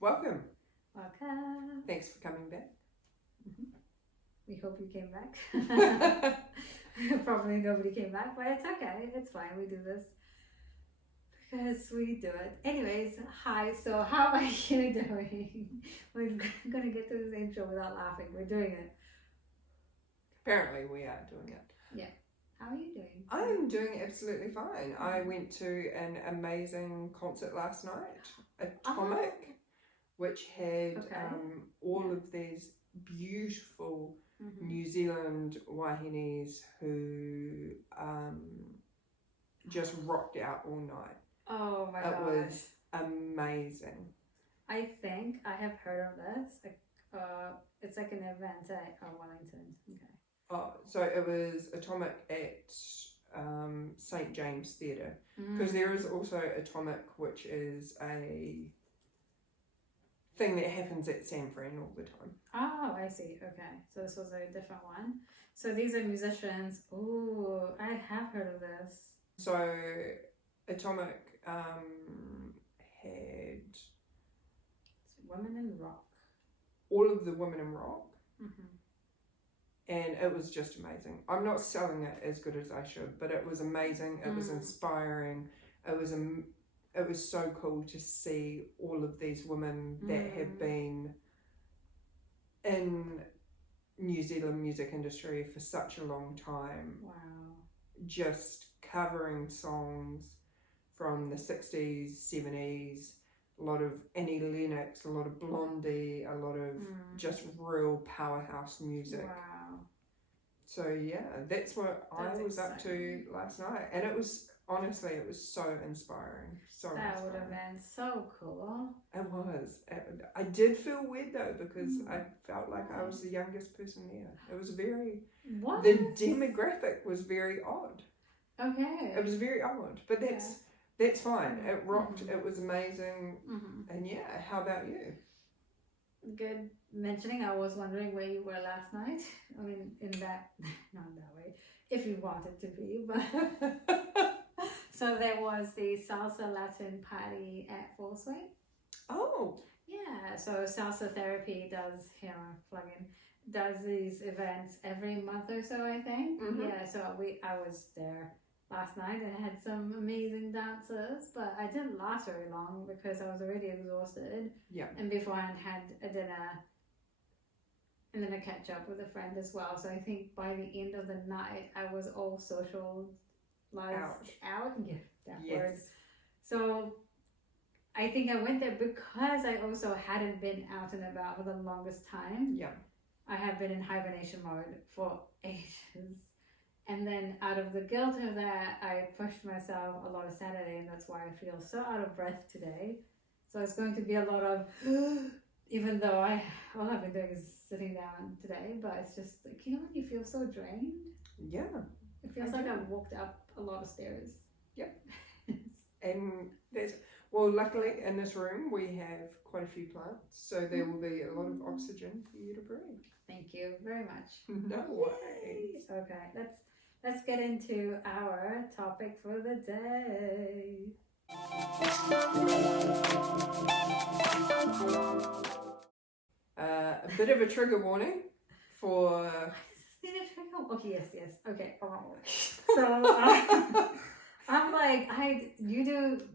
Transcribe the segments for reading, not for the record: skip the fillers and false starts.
Welcome. Welcome. Thanks for coming back. We hope you came back. Probably nobody came back, but it's okay. It's fine. We do this because we do it. Anyways, hi. So how are you doing? We're gonna get through this intro without laughing. We're doing it. Apparently we are doing it. Yeah. How are you doing? I'm doing absolutely fine. I went to an amazing concert last night, Atomic, which had all of these beautiful New Zealand wahinis who just rocked out all night. Oh my god. It was amazing. I think I have heard of this. It's like an event at Wellington. Okay. Oh, so it was Atomic at St. James Theatre, because there is also Atomic, which is a thing that happens at San Fran all the time. Oh, I see. Okay, so this was a different one. So these are musicians. Ooh, I have heard of this. So Atomic had Women in Rock. all of the women in rock. And it was just amazing. I'm not selling it as good as I should, but it was amazing. It was inspiring. It was so cool to see all of these women that have been in New Zealand music industry for such a long time. Wow. Just covering songs from the 60s, 70s, a lot of Annie Lennox, a lot of Blondie, a lot of just real powerhouse music. Wow. So yeah, that's what I was up to last night, and it was honestly, it was so inspiring. That would have been so cool. It was. I did feel weird though, because I felt like I was the youngest person there. It was very. What? The demographic was very odd. Okay. It was very odd, but that's fine. It rocked. It was amazing. And yeah, how about you? Good mentioning. I was wondering where you were last night. I mean, not that way, if you wanted to be, but so there was the Salsa Latin party at Full Swing. Oh. Yeah, so Salsa Therapy does, does these events every month or so, I think. Yeah, so I was there last night and had some amazing dancers, but I didn't last very long because I was already exhausted. Yeah. And beforehand had a dinner and then a catch up with a friend as well. So I think by the end of the night, I was all socialized out. Yeah, that word. So I think I went there because I also hadn't been out and about for the longest time. Yeah. I had been in hibernation mode for ages. And then out of the guilt of that, I pushed myself a lot of Saturday, and that's why I feel so out of breath today. So it's going to be a lot of, even though all I've been doing is sitting down today, but it's just like, when you feel so drained? Yeah. It feels like I've walked up a lot of stairs. Yep. And luckily in this room we have quite a few plants, so there will be a lot of oxygen for you to breathe. Thank you very much. No worries. Okay, let's get into our topic for the day. A bit of a trigger warning for. Okay, yes. Okay. So I'm like,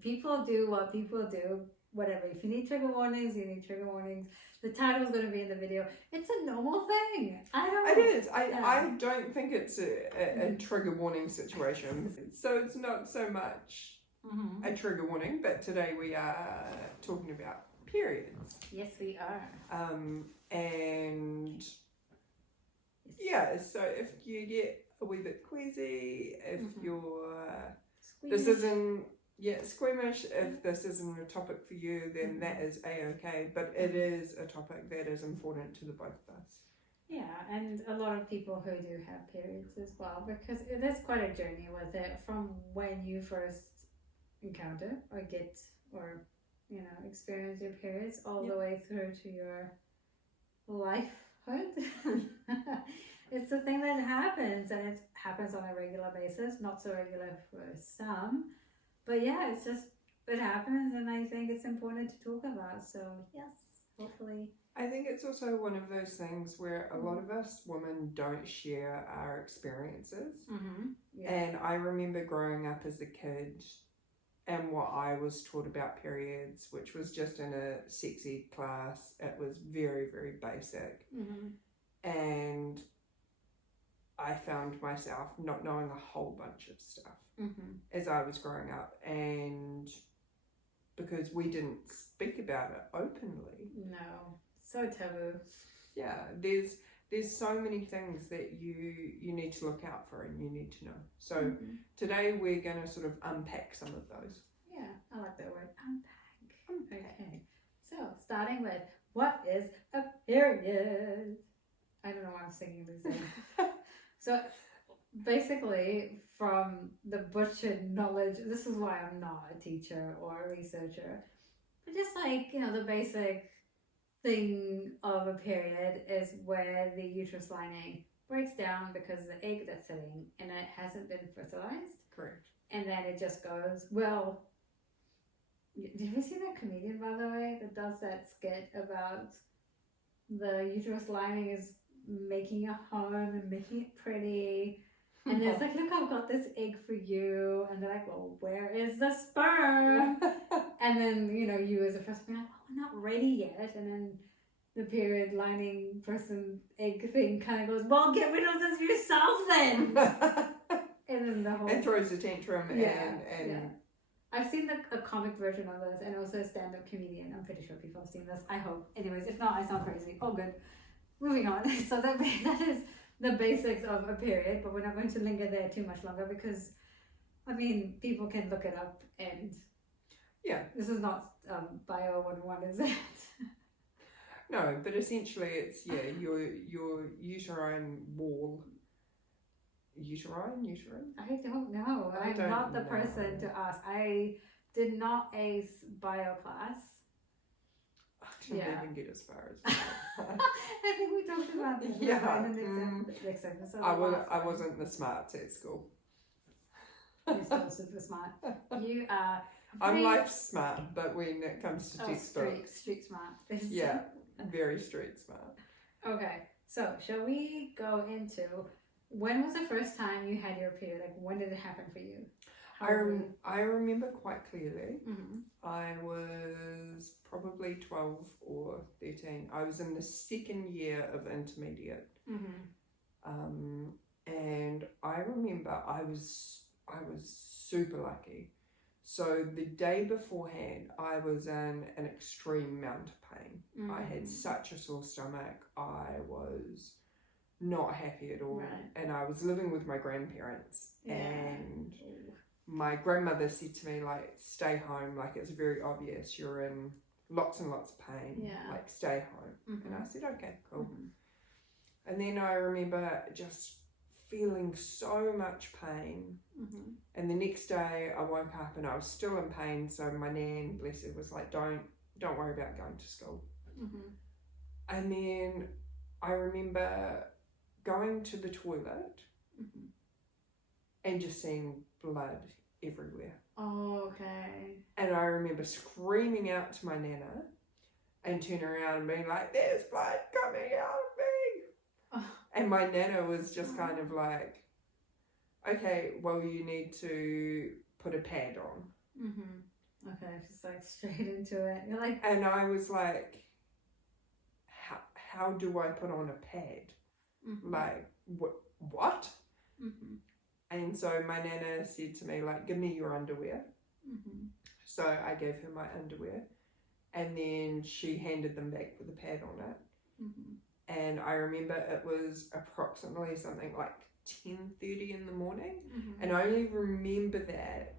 people do what people do. Whatever. If you need trigger warnings, you need trigger warnings. The title's going to be in the video. It's a normal thing. It is. I don't think it's a trigger warning situation. So it's not so much a trigger warning, but today we are talking about periods. Yes, we are. And yeah, so if you get a wee bit queasy, if you're squeamish, if this isn't a topic for you, then that is a-okay, but it is a topic that is important to the both of us. Yeah, and a lot of people who do have periods as well, because it is quite a journey with it, from when you first encounter or get or experience your periods all the way through to your lifehood. It's a thing that happens, and it happens on a regular basis, not so regular for some. But yeah, it's just it happens, and I think it's important to talk about. So yes, hopefully. I think it's also one of those things where a lot of us women don't share our experiences. Yeah. And I remember growing up as a kid and what I was taught about periods, which was just in a sex ed class. It was very, very basic. And I found myself not knowing a whole bunch of stuff as I was growing up. And because we didn't speak about it openly. No, so taboo. Yeah, there's so many things that you need to look out for and you need to know. So today we're going to sort of unpack some of those. Yeah, I like that word, unpack. Okay, so starting with, what is a period? I don't know why I'm singing these things. So basically, from the butchered knowledge, this is why I'm not a teacher or a researcher, but just like, the basic thing of a period is where the uterus lining breaks down because the egg that's sitting in it hasn't been fertilized. Correct. And then it just goes, well, did you see that comedian, by the way, that does that skit about the uterus lining is making a home and making it pretty? And it's like, look, I've got this egg for you. And they're like, well, where is the sperm? And then, you as a person be like, oh, we're not ready yet. And then the period lining person egg thing kind of goes, well, get rid of this yourself then. And then the whole... And throws a tantrum and... I've seen a comic version of this and also a stand-up comedian. I'm pretty sure people have seen this. I hope. Anyways, if not, I sound crazy. Oh, good. Moving on. So that is the basics of a period, but we're not going to linger there too much longer because, people can look it up and... Yeah. This is not Bio 101, is it? No, but essentially it's, your uterine wall. Uterine? I don't know. I'm not the person to ask. I did not ace bio class. I didn't even get as far as that. I think we talked about this. Yeah. In the next episode. I wasn't the smarts at school. You're still super smart. You are... I'm life smart, but when it comes to textbooks... Street smart. Yeah, very street smart. Okay, so shall we go into... When was the first time you had your period? Like, when did it happen for you? I remember quite clearly. I was probably 12 or 13. I was in the second year of intermediate. And I remember I was super lucky. So the day beforehand, I was in an extreme amount of pain. I had such a sore stomach. I was... not happy at all. And I was living with my grandparents and my grandmother said to me, like, stay home, like it's very obvious you're in lots and lots of pain, like stay home. And I said, okay, cool. And then I remember just feeling so much pain, and the next day I woke up and I was still in pain, so my nan, bless her, was like, don't worry about going to school. And then I remember going to the toilet and just seeing blood everywhere. Oh, okay. And I remember screaming out to my nana and turning around and being like, there's blood coming out of me. And my nana was just kind of like, okay, well, you need to put a pad on. Okay, just like straight into it. You're like... And I was like, how do I put on a pad? Like, what? And so my nana said to me, like, give me your underwear. So I gave her my underwear, and then she handed them back with a pad on it. And I remember it was approximately something like 10:30 in the morning. And I only remember that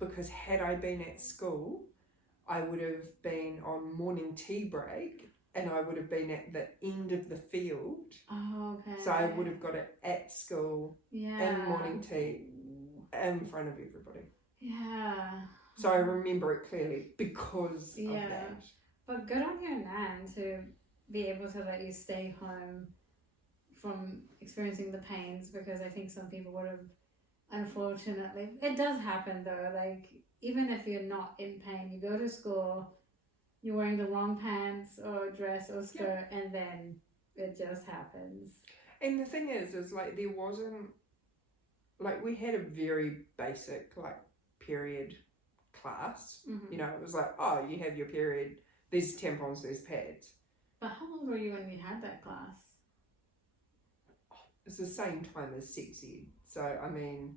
because had I been at school, I would have been on morning tea break. And I would have been at the end of the field. Oh, okay. So I would have got it at school, in morning tea, in front of everybody. Yeah. So I remember it clearly because of that. But good on your nan to be able to let you stay home from experiencing the pains, because I think some people would have, unfortunately, it does happen though, like even if you're not in pain, you go to school, you're wearing the wrong pants or dress or skirt, and then it just happens. And the thing is like there wasn't, like we had a very basic like period class. You know, it was like, oh, you have your period, there's tampons, there's pads. But how old were you when you had that class? It's the same time as sex ed, so I mean,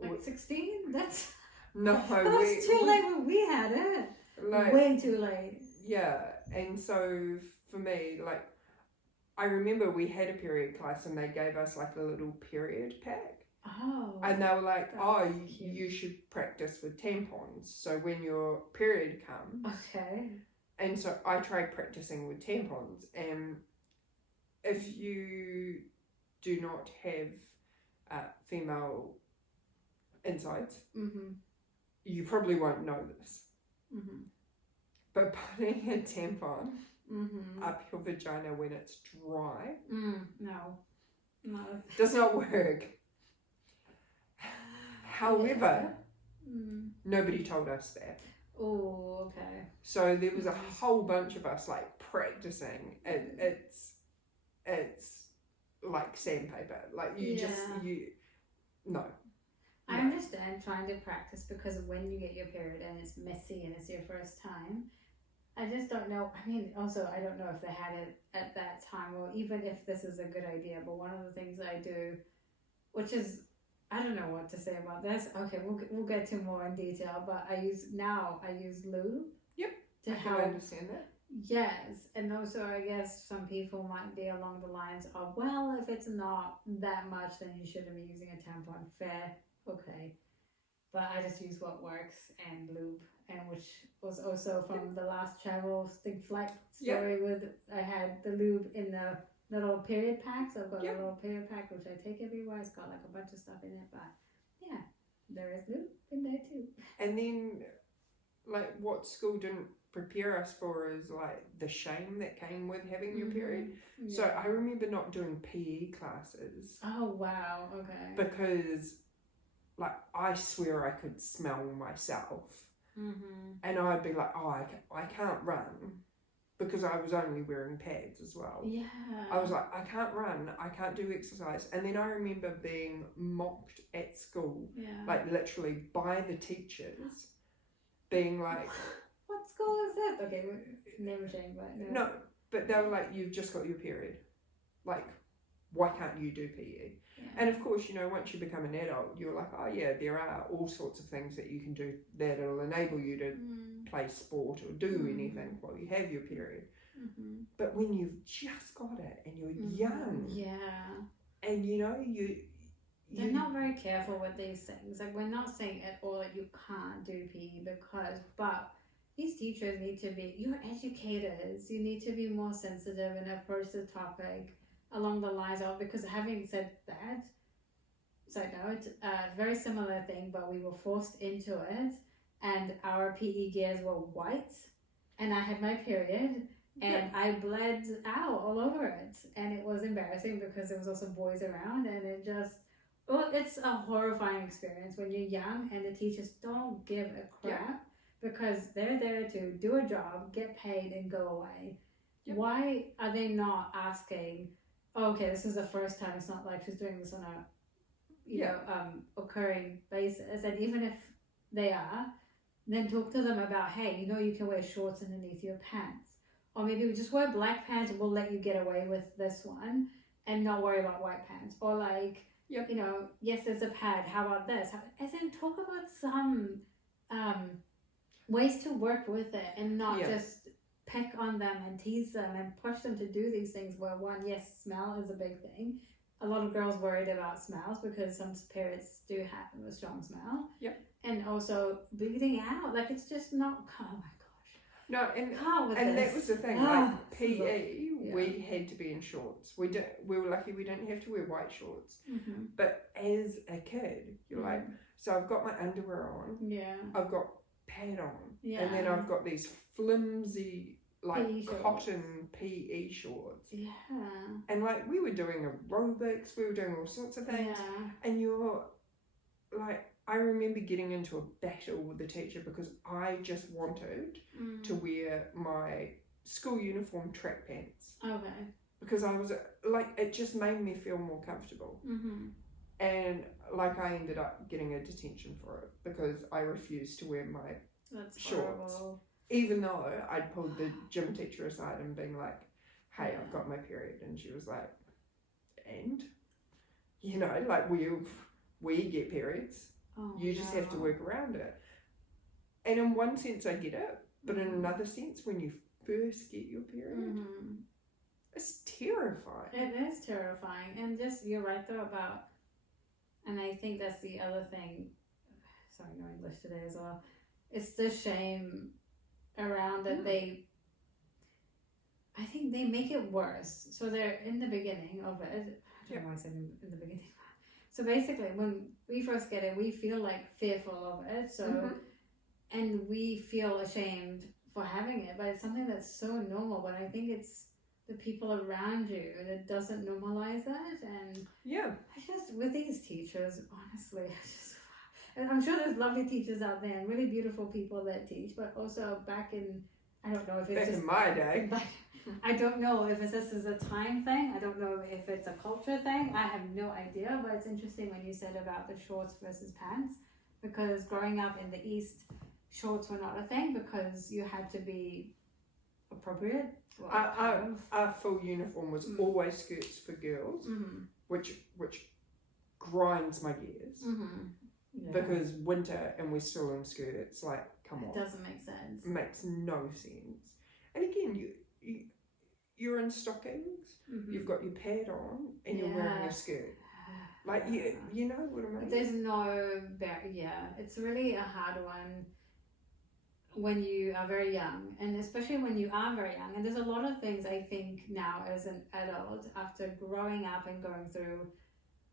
like 16? That's no, that's too late when we had it. Like, way too late. Yeah, and so for me, like, I remember we had a period class and they gave us like a little period pack. Oh. And they were like, oh, you should practice with tampons. So when your period comes. Okay. And so I tried practicing with tampons. And if you do not have female insides, you probably won't know this. But putting a tampon up your vagina when it's dry no, does not work. However, nobody told us that. Oh, okay. So there was a whole bunch of us like practicing, and it's like sandpaper. Like you no. I understand trying to practice because when you get your period and it's messy and it's your first time, I just don't know. I mean, also, I don't know if they had it at that time or even if this is a good idea, but one of the things I do, which is, I don't know what to say about this. Okay, we'll get to more in detail, but I use lube. Yep. To help. I understand that. Yes, and also I guess some people might be along the lines of, well, if it's not that much, then you shouldn't be using a tampon. Fair, okay. But I just use what works and lube, and which was also from the last travel stink flight story with, I had the lube in the little period packs. I've got a little period pack which I take everywhere. It's got like a bunch of stuff in it, but yeah, there is lube in there too. And then, like, what school didn't prepare us for is like the shame that came with having your period. So I remember not doing PE classes. Oh wow, okay. Because like I swear I could smell myself, and I'd be like, oh, I can't run. Because I was only wearing pads as well. Yeah. I was like, I can't run, I can't do exercise. And then I remember being mocked at school, like literally by the teachers, being like... What school is that? Okay, never change, but... No, but they were like, you've just got your period. Like, why can't you do PE? Yeah. And of course, you know, once you become an adult, you're like, oh yeah, there are all sorts of things that you can do that'll enable you to play sport or do anything while you have your period. But when you've just got it and you're young, and you know, they're not very careful with these things. Like, we're not saying at all that you can't do PE but these teachers need to be, you're educators, you need to be more sensitive and approach the topic along the lines of, because having said that, side note, very similar thing, but we were forced into it, and our PE gears were white, and I had my period, and I bled out all over it, and it was embarrassing because there was also boys around, and it just, it's a horrifying experience when you're young and the teachers don't give a crap because they're there to do a job, get paid, and go away. Why are they not asking, okay, this is the first time, it's not like she's doing this on a occurring basis, and even if they are, then talk to them about, hey, you know, you can wear shorts underneath your pants, or maybe we just wear black pants and we'll let you get away with this one and not worry about white pants, or like, you know, yes, there's a pad, how about this, and then talk about some ways to work with it and not just pick on them and tease them and push them to do these things where, one, yes, smell is a big thing. A lot of girls worried about smells because some periods do have a strong smell. And also bleeding out. Like, it's just not, oh my gosh. No, and that was the thing, like PE, we had to be in shorts. We were lucky we didn't have to wear white shorts. But as a kid, you're like, so I've got my underwear on. I've got pad on. And then I've got these flimsy, like, cotton PE shorts. And like, we were doing aerobics, we were doing all sorts of things. And you're like, I remember getting into a battle with the teacher because I just wanted to wear my school uniform track pants. Okay. Because I was like, it just made me feel more comfortable. And like I ended up getting a detention for it because I refused to wear my shorts. Horrible. Even though I'd pulled the gym teacher aside and being like, hey, I've got my period. And she was like, and? You know, like we get periods. You just have to work around it. And in one sense, I get it. But in another sense, when you first get your period, it's terrifying. It is terrifying. And just, you're right though about, and I think that's the other thing, sorry, no English today as well, it's the shame around that I think they make it worse. So they're in the beginning of it, I don't know why I said in the beginning. So basically, when we first get it, we feel like fearful of it. So, and we feel ashamed for having it, but it's something that's so normal. But I think it's the people around you that doesn't normalize that. And I just, with these teachers, honestly, and I'm sure there's lovely teachers out there and really beautiful people that teach, but also back in, I don't know if it's back in my day. I don't know if this is a time thing. I don't know if it's a culture thing. I have no idea, but it's interesting when you said about the shorts versus pants, because growing up in the East, shorts were not a thing because you had to be appropriate. Well, our full uniform was always skirts for girls, which grinds my gears. Because winter and we're still in skirts, like, come on. It doesn't make sense. It makes no sense. And again, you're in stockings, you've got your pad on, and you're wearing a skirt. Like, you know what I mean? There's no, it's really a hard one when you are very young, and especially when you are very young. And there's a lot of things I think now as an adult, after growing up and going through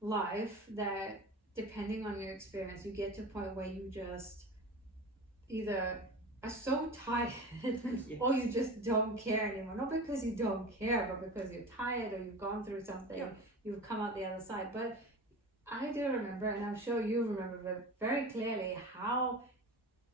life, that depending on your experience, you get to a point where you just either are so tired or you just don't care anymore. Not because you don't care, but because you're tired or you've gone through something, you've come out the other side. But I do remember, and I'm sure you remember very clearly, how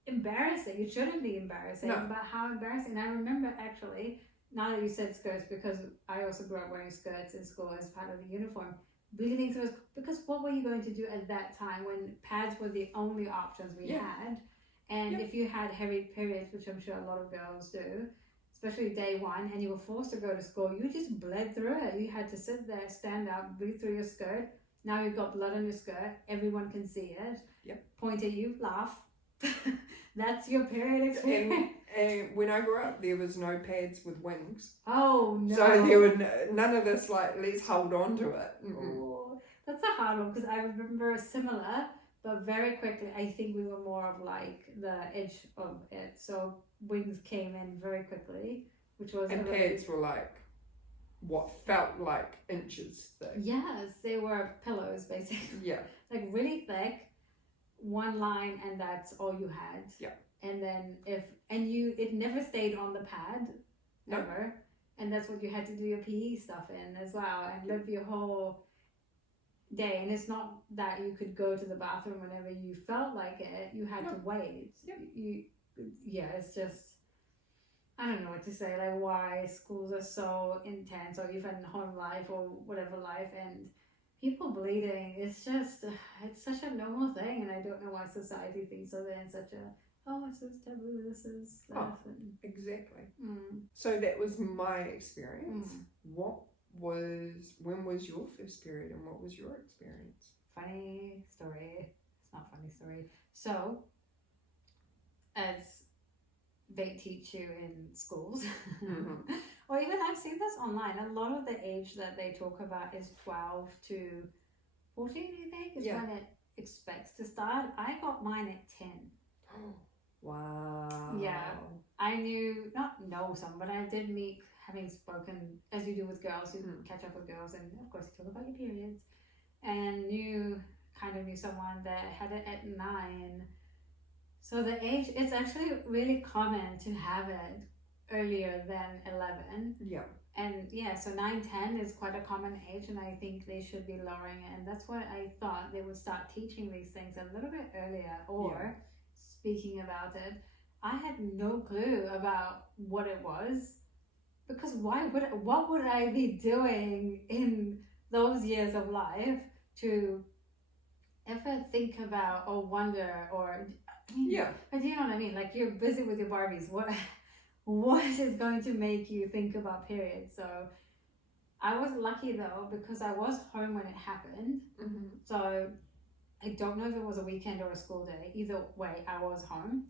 embarrassing, it shouldn't be embarrassing, but how embarrassing. And I remember actually, now that you said skirts, because I also grew up wearing skirts in school as part of the uniform, bleeding through, because what were you going to do at that time when pads were the only options we had? And if you had heavy periods, which I'm sure a lot of girls do, especially day one, and you were forced to go to school, you just bled through it. You had to sit there, stand up, bleed through your skirt. Now you've got blood on your skirt. Everyone can see it. Point at you, laugh. That's your period experience. And when I grew up, there was no pads with wings. Oh, no. So there were none of this, like, let's hold on to it. Oh, that's a hard one, because I remember a similar, but very quickly, I think we were more of like the edge of it. So wings came in very quickly, which was... And pads were like what felt like inches thick. Yes, they were pillows, basically. Like really thick, one line, and that's all you had. And then it never stayed on the pad, ever. And that's what you had to do your PE stuff in as well, and live your whole day. And it's not that you could go to the bathroom whenever you felt like it. You had to wait. It's just, I don't know what to say, like why schools are so intense, or even home life or whatever life, and people bleeding, it's just, it's such a normal thing. And I don't know why society thinks of it in such a, it's this taboo, this is that. Exactly. So that was my experience. When was your first period, and what was your experience? Funny story. It's not funny story. So, as they teach you in schools, or even I've seen this online, a lot of the age that they talk about is 12 to 14, I think, is when it expects to start. I got mine at 10. Wow. Yeah. I not know some, but I did meet, having spoken, as you do with girls, you catch up with girls, and of course you talk about your periods, and kind of knew someone that had it at 9. So the age, it's actually really common to have it earlier than 11. Yeah. And yeah, so 9, 10 is quite a common age, and I think they should be lowering it. And that's why I thought they would start teaching these things a little bit earlier, or speaking about it. I had no clue about what it was, because what would I be doing in those years of life to ever think about or wonder or but you know what I mean? Like, you're busy with your Barbies. What is going to make you think about periods? So I was lucky though, because I was home when it happened. So I don't know if it was a weekend or a school day. Either way, I was home.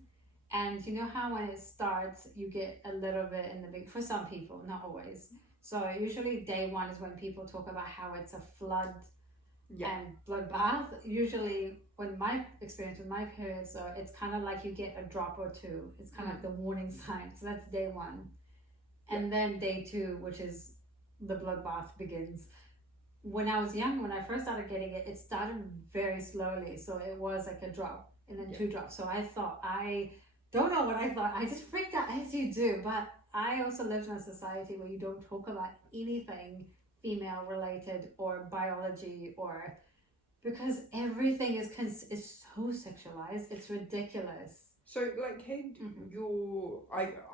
And you know how when it starts, you get a little bit in the big, for some people, not always. So usually day 1 is when people talk about how it's a flood and bloodbath. Usually when my experience with my period, so it's kind of like you get a drop or two. It's kind of like the warning sign. So that's day 1. And then day 2, which is the bloodbath, begins. When I was young, when I first started getting it, it started very slowly. So it was like a drop and then 2 drops. So I thought, I don't know what I thought. I just freaked out, as you do. But I also lived in a society where you don't talk about anything female related or biology, or because everything is so sexualized. It's ridiculous. So like,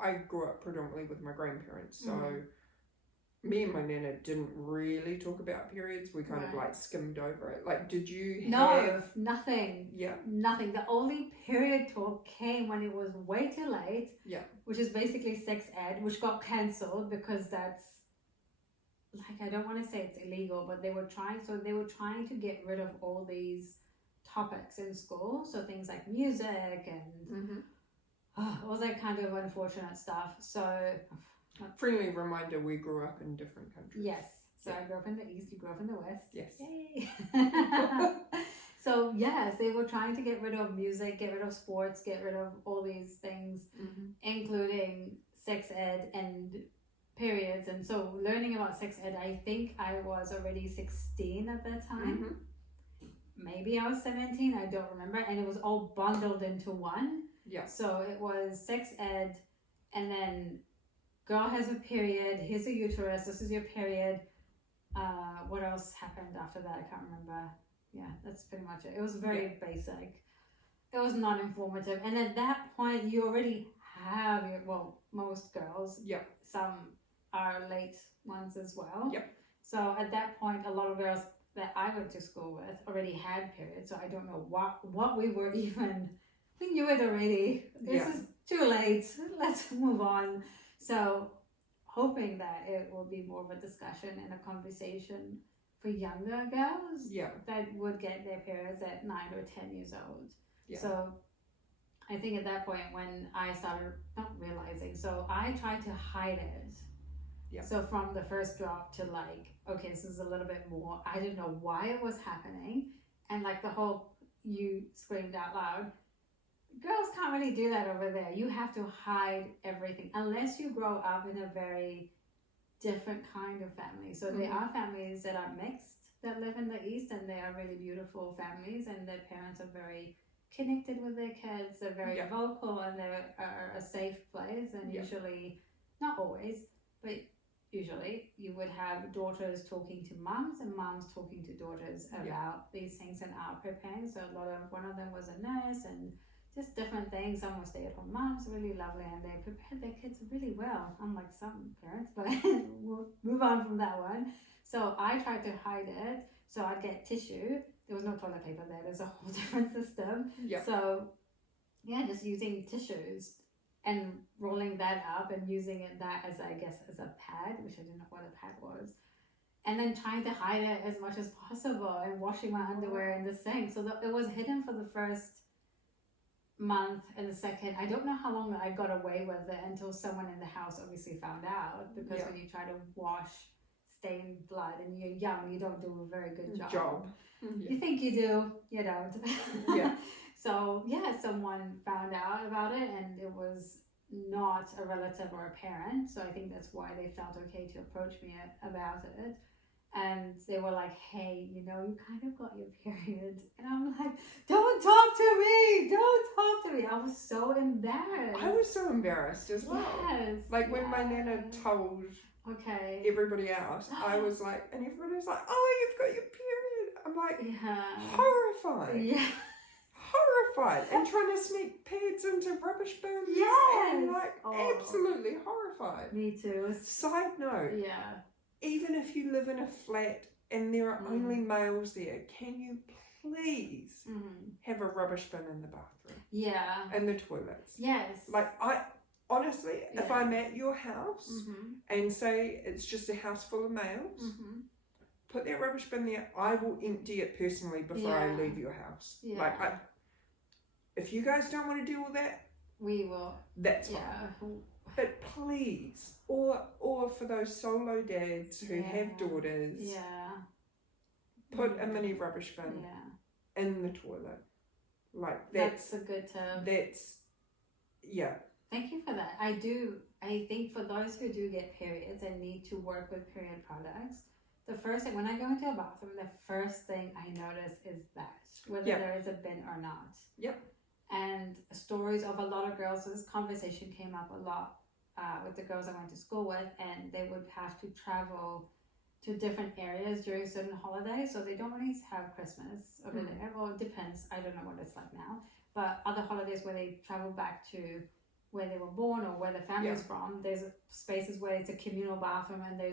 I grew up predominantly with my grandparents, so me and my nana didn't really talk about periods. We kind of like skimmed over it. Like, did you have... No, nothing. Yeah. Nothing. The only period talk came when it was way too late. Yeah. Which is basically sex ed, which got cancelled because that's, like, I don't want to say it's illegal, but they were trying to get rid of all these topics in school. So things like music and all that kind of unfortunate stuff. So... Friendly reminder, we grew up in different countries. Yes. So I grew up in the East, you grew up in the West. Yes. Yay. So yes, they were trying to get rid of music, get rid of sports, get rid of all these things, including sex ed and periods. And so learning about sex ed, I think I was already 16 at that time. Maybe I was 17, I don't remember. And it was all bundled into one. Yeah. So it was sex ed, and then girl has a period, here's a uterus, this is your period. What else happened after that? I can't remember. Yeah, that's pretty much it. It was very basic. It was not informative. And at that point, you already have most girls. Yeah. Some are late ones as well. Yeah. So at that point, a lot of girls that I went to school with already had periods. So I don't know what we were even... We knew it already. This is too late. Let's move on. So hoping that it will be more of a discussion and a conversation for younger girls that would get their periods at 9 or 10 years old. Yeah. So I think at that point when I started not realizing, so I tried to hide it. Yeah. So from the first drop to like, okay, this is a little bit more. I didn't know why it was happening. And like the whole, you screamed out loud. Girls can't really do that over there. You have to hide everything unless you grow up in a very different kind of family. So there are families that are mixed that live in the East, and they are really beautiful families, and their parents are very connected with their kids. They're very vocal, and they are a safe place. And usually, not always, but usually you would have daughters talking to mums and mums talking to daughters about these things and are preparing. So one of them was a nurse, and just different things. Some were stay-at-home moms, really lovely, and they prepared their kids really well, unlike some parents, but we'll move on from that one. So I tried to hide it. So I'd get tissue. There was no toilet paper there. There's a whole different system. Yeah. So just using tissues and rolling that up and using that as, I guess, as a pad, which I didn't know what a pad was. And then trying to hide it as much as possible and washing my underwear in the sink. So it was hidden for the first month, and the second, I don't know how long I got away with it until someone in the house obviously found out, because when you try to wash stained blood and you're young, you don't do a very good job. You think you do, you don't. So someone found out about it, and it was not a relative or a parent, so I think that's why they felt okay to approach me about it. and they were like, hey, you know, you kind of got your period. And I'm like, don't talk to me. Don't talk to me. I was so embarrassed. I was so embarrassed as well. Yes. Like when my nana told everybody else, I was like, and everybody was like, oh, you've got your period. I'm like, horrified. Yeah. Horrified. And trying to sneak pads into rubbish bins. Yes. And like, absolutely horrified. Me too. Side note. Yeah. Even if you live in a flat and there are only males there, can you please have a rubbish bin in the bathroom? Yeah. And the toilets? Yes. Like, I honestly, if I'm at your house and say it's just a house full of males, put that rubbish bin there. I will empty it personally before I leave your house. Yeah. Like, if you guys don't want to do all that, we will. That's fine. But please, or for those solo dads who have daughters, put a mini rubbish bin in the toilet. Like that's a good term. Thank you for that. I think for those who do get periods and need to work with period products, the first thing when I go into a bathroom, the first thing I notice is that whether there is a bin or not. Yep. And stories of a lot of girls. So this conversation came up a lot. With the girls I went to school with, and they would have to travel to different areas during certain holidays, so they don't always have Christmas over there. Well, it depends. I don't know what it's like now, but other holidays where they travel back to where they were born or where the family's from, there's spaces where it's a communal bathroom, and I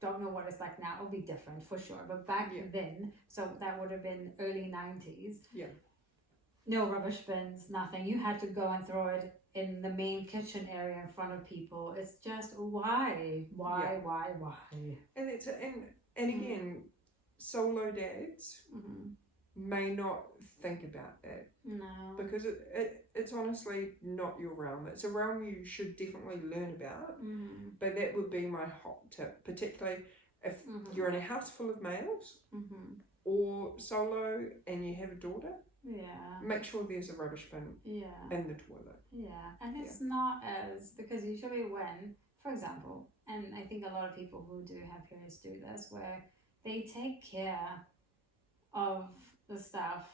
don't know what it's like now. It'll be different for sure, but back then, so that would have been early 90s. No rubbish bins, nothing. You had to go and throw it in the main kitchen area in front of people. It's just why? And it's and again, solo dads may not think about that. No. Because it's honestly not your realm. It's a realm you should definitely learn about. But that would be my hot tip, particularly if you're in a house full of males or solo and you have a daughter. Make sure there's a rubbish bin in the toilet. And it's not as, because usually when, for example, and I think a lot of people who do have periods do this, where they take care of the stuff,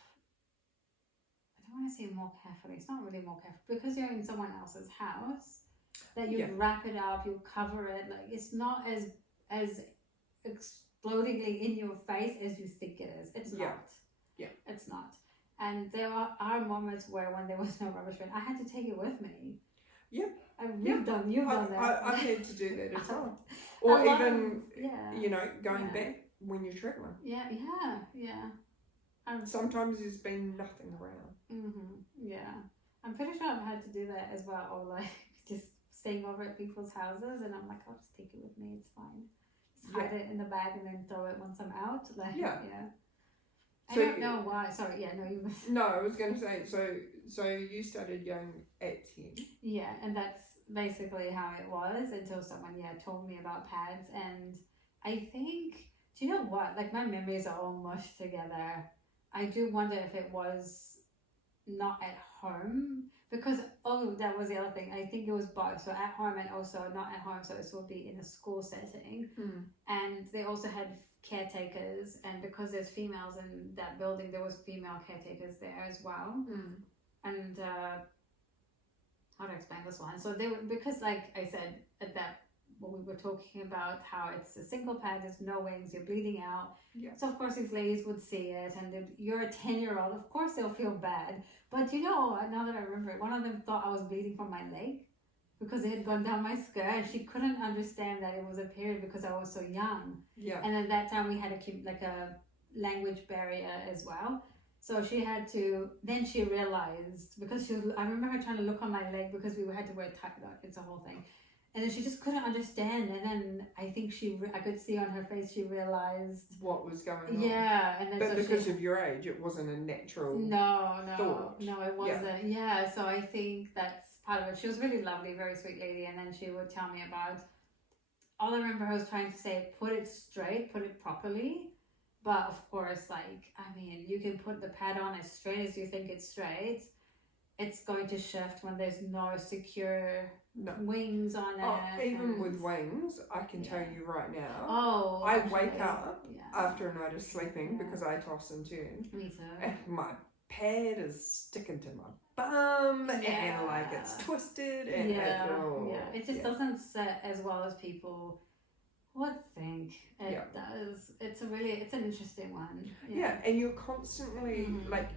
I don't want to say more carefully, it's not really more careful, because you're in someone else's house, that you wrap it up, you cover it, like it's not as explodingly in your face as you think it is. It's not. It's not. And there are moments where when there was no rubbish bin, I had to take it with me. You've done that. I've had to do that as well. Or even, going back when you're traveling. Sometimes there's been nothing around. I'm pretty sure I've had to do that as well, or like just staying over at people's houses, and I'm like, I'll just take it with me, it's fine. Just hide it in the bag and then throw it once I'm out. I don't know why. Sorry, you. No, I was going to say, so you started young at 10. Yeah, and that's basically how it was until someone, told me about pads. And I think, do you know what? Like, my memories are all mushed together. I do wonder if it was not at home, because, that was the other thing. I think it was both. So at home and also not at home. So this would be in a school setting. And they also had caretakers, and because there's females in that building, there was female caretakers there as well. And how to explain this one? So they were, because like I said at that, when we were talking about how it's a single pad, there's no wings, you're bleeding out. So of course these ladies would see it, and you're a 10-year-old, of course they'll feel bad. But now that I remember it, one of them thought I was bleeding from my leg because it had gone down my skirt, and she couldn't understand that it was a period because I was so young. And at that time we had a language barrier as well. So she had to, then she realized, because I remember her trying to look on my leg because we had to wear tight, it's a whole thing. And then she just couldn't understand. And then I think I could see on her face, she realized what was going on. And then but because of your age, it wasn't a natural thought. No, it wasn't. So I think that's part of it. She was really lovely, very sweet lady. And then she would tell me about, all I remember her was trying to say, put it straight, put it properly. But of course, you can put the pad on as straight as you think it's straight. It's going to shift when there's no secure wings on it. Even with wings, I can tell you right now. I wake up after a night of sleeping because I toss and turn. Me too. And my pad is sticking to my bum and like it's twisted and it just doesn't sit as well as people would think it does. It's an interesting one. And you're constantly like,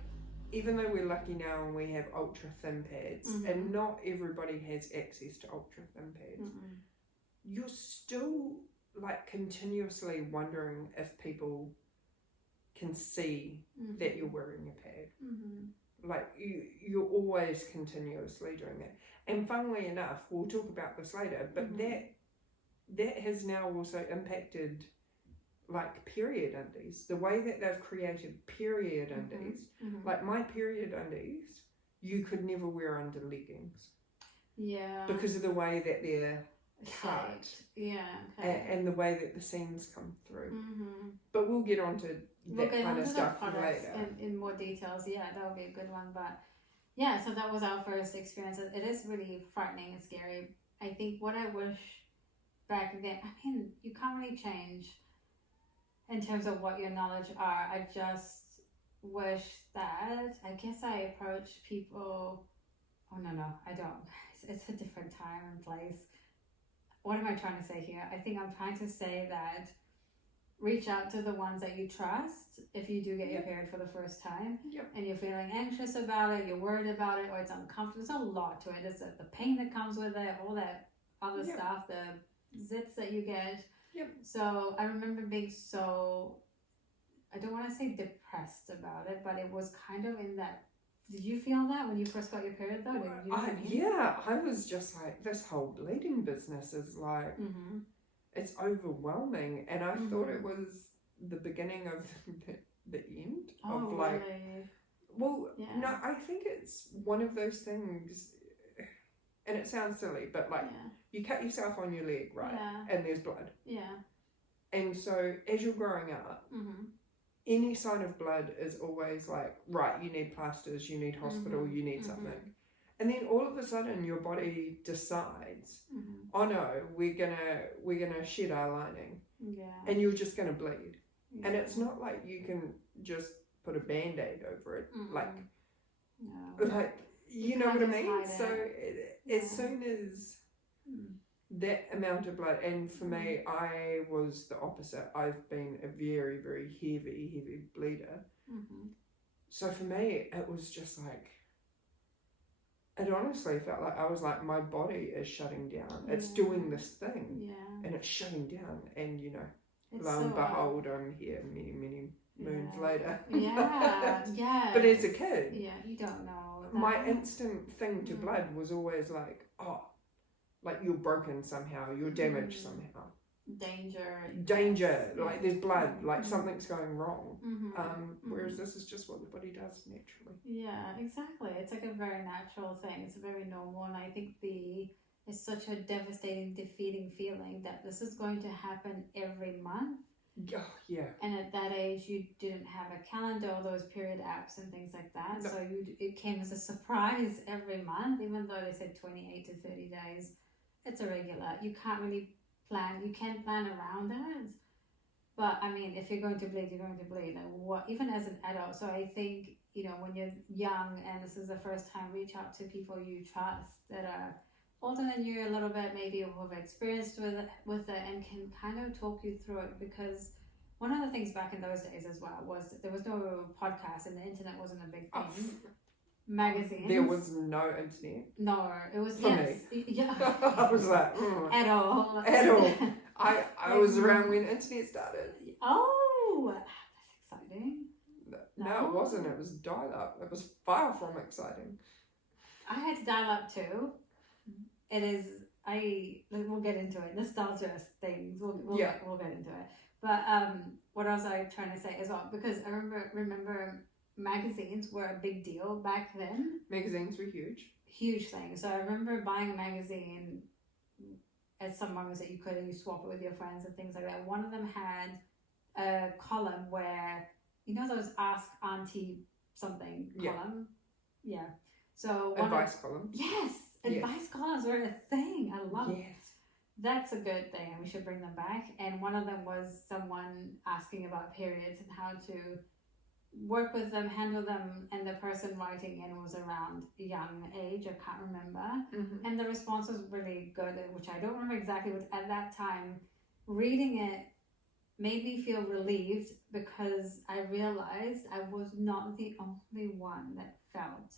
even though we're lucky now and we have ultra thin pads, and not everybody has access to ultra thin pads, you're still like continuously wondering if people can see that you're wearing a pad. Like you're always continuously doing that. And funnily enough, we'll talk about this later, but that has now also impacted like period undies, the way that they've created period undies. Like my period undies, you could never wear under leggings. Because of the way that they're cut. And the way that the seams come through. But we'll get onto that kind of stuff later. In more details. That would be a good one. But so that was our first experience. It is really frightening and scary. I think what I wish back then, I mean, you can't really change in terms of what your knowledge are. I just wish that, I guess I approach people, I don't. It's a different time and place. What am I trying to say here? I think I'm trying to say that reach out to the ones that you trust if you do get your period for the first time and you're feeling anxious about it, you're worried about it, or it's uncomfortable. There's a lot to it. It's the pain that comes with it, all that other stuff, the zits that you get. So I remember being I don't want to say depressed about it, but it was kind of in that. Did you feel that when you first got your period though? I was just like, this whole bleeding business is like, it's overwhelming. And I thought it was the beginning of the end of like, really? Well, no, I think it's one of those things, and it sounds silly, but like you cut yourself on your leg, right? And there's blood. And so as you're growing up, any sign of blood is always like, right, you need plasters, you need hospital, you need something. And then all of a sudden your body decides, oh no, we're gonna shed our lining. And you're just gonna bleed. And it's not like you can just put a band-aid over it. Like you know what I mean? So as soon as that amount of blood, and for me, I was the opposite. I've been a very, very heavy bleeder. So for me, it was just like, it honestly felt like I was like, my body is shutting down. It's doing this thing, and it's shutting down. And you know, lo and behold, I'm here many moons later. But as a kid, you don't know. My instant thing to blood was always like, oh, like you're broken somehow, you're damaged somehow. Danger, like there's blood, like something's going wrong. Whereas this is just what the body does naturally. Exactly. It's like a very natural thing. It's very normal, and I think it's such a devastating, defeating feeling that this is going to happen every month. And at that age, you didn't have a calendar, all those period apps and things like that. So it came as a surprise every month, even though they said 28 to 30 days. It's irregular. You can't really plan. You can plan around it. But I mean, if you're going to bleed, you're going to bleed. Like even as an adult. So I think, when you're young and this is the first time, reach out to people you trust that are older than you a little bit, maybe, who have experienced with it and can kind of talk you through it. Because one of the things back in those days as well was there was no podcast and the internet wasn't a big thing. Magazines. There was no internet. No, it was for me. I was like, at all. I was around when internet started. Oh, that's exciting. No, it wasn't. It was dial-up. It was far from exciting. I had to dial up too. It is. We'll get into it. Nostalgia things. We'll get into it. But what else I was trying to say as well, because I remember magazines were a big deal back then. Magazines were huge thing. So I remember buying a magazine at some moments that you swap it with your friends and things like that. One of them had a column where, those Ask Auntie something column. So advice columns. Yes, Advice columns are a thing. I love it. Yes. That's a good thing, and we should bring them back. And one of them was someone asking about periods and how to work with them, handle them, and the person writing in was around a young age, I can't remember. And the response was really good, which I don't remember exactly, but at that time, reading it made me feel relieved because I realized I was not the only one that felt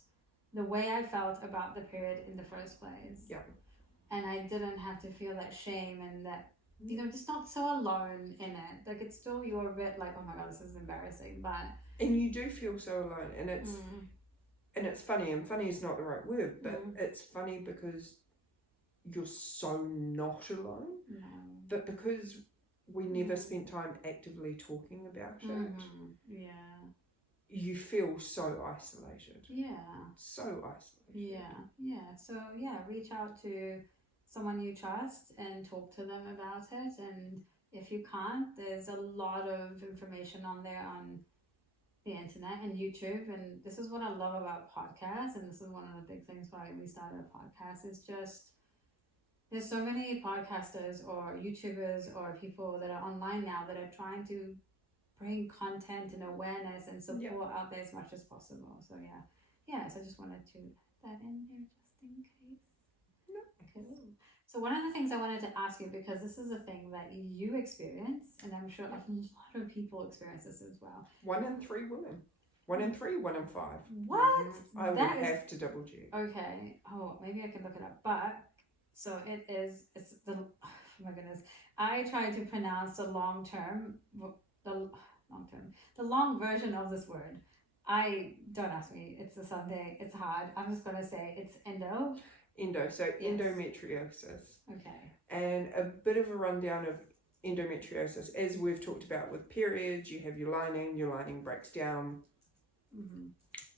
the way I felt about the period in the first place. Yeah. And I didn't have to feel that shame and that, you know, just not so alone in it. Like, it's still, you're a bit like, oh my God, this is embarrassing, but... And you do feel so alone, and it's funny, and funny is not the right word, but it's funny because you're so not alone, but because we never spent time actively talking about it, you feel so isolated. So isolated. So reach out to someone you trust and talk to them about it. And if you can't, there's a lot of information on there on the internet and YouTube. And this is what I love about podcasts, and this is one of the big things why we started a podcast, is just there's so many podcasters or YouTubers or people that are online now that are trying to bring content and awareness and support out there as much as possible. So so I just wanted to put that in there just in case. Cool. So one of the things I wanted to ask you, because this is a thing that you experience, and I'm sure a lot of people experience this as well. 1 in 3 women. 1 in 3, 1 in 5. What? I would have to double check. Okay. Oh, maybe I can look it up. But so it's the, oh my goodness. I tried to pronounce the long version of this word. Don't ask me. It's a Sunday. It's hard. I'm just gonna say it's endo. So endometriosis. Okay. And a bit of a rundown of endometriosis. As we've talked about with periods, you have your lining breaks down,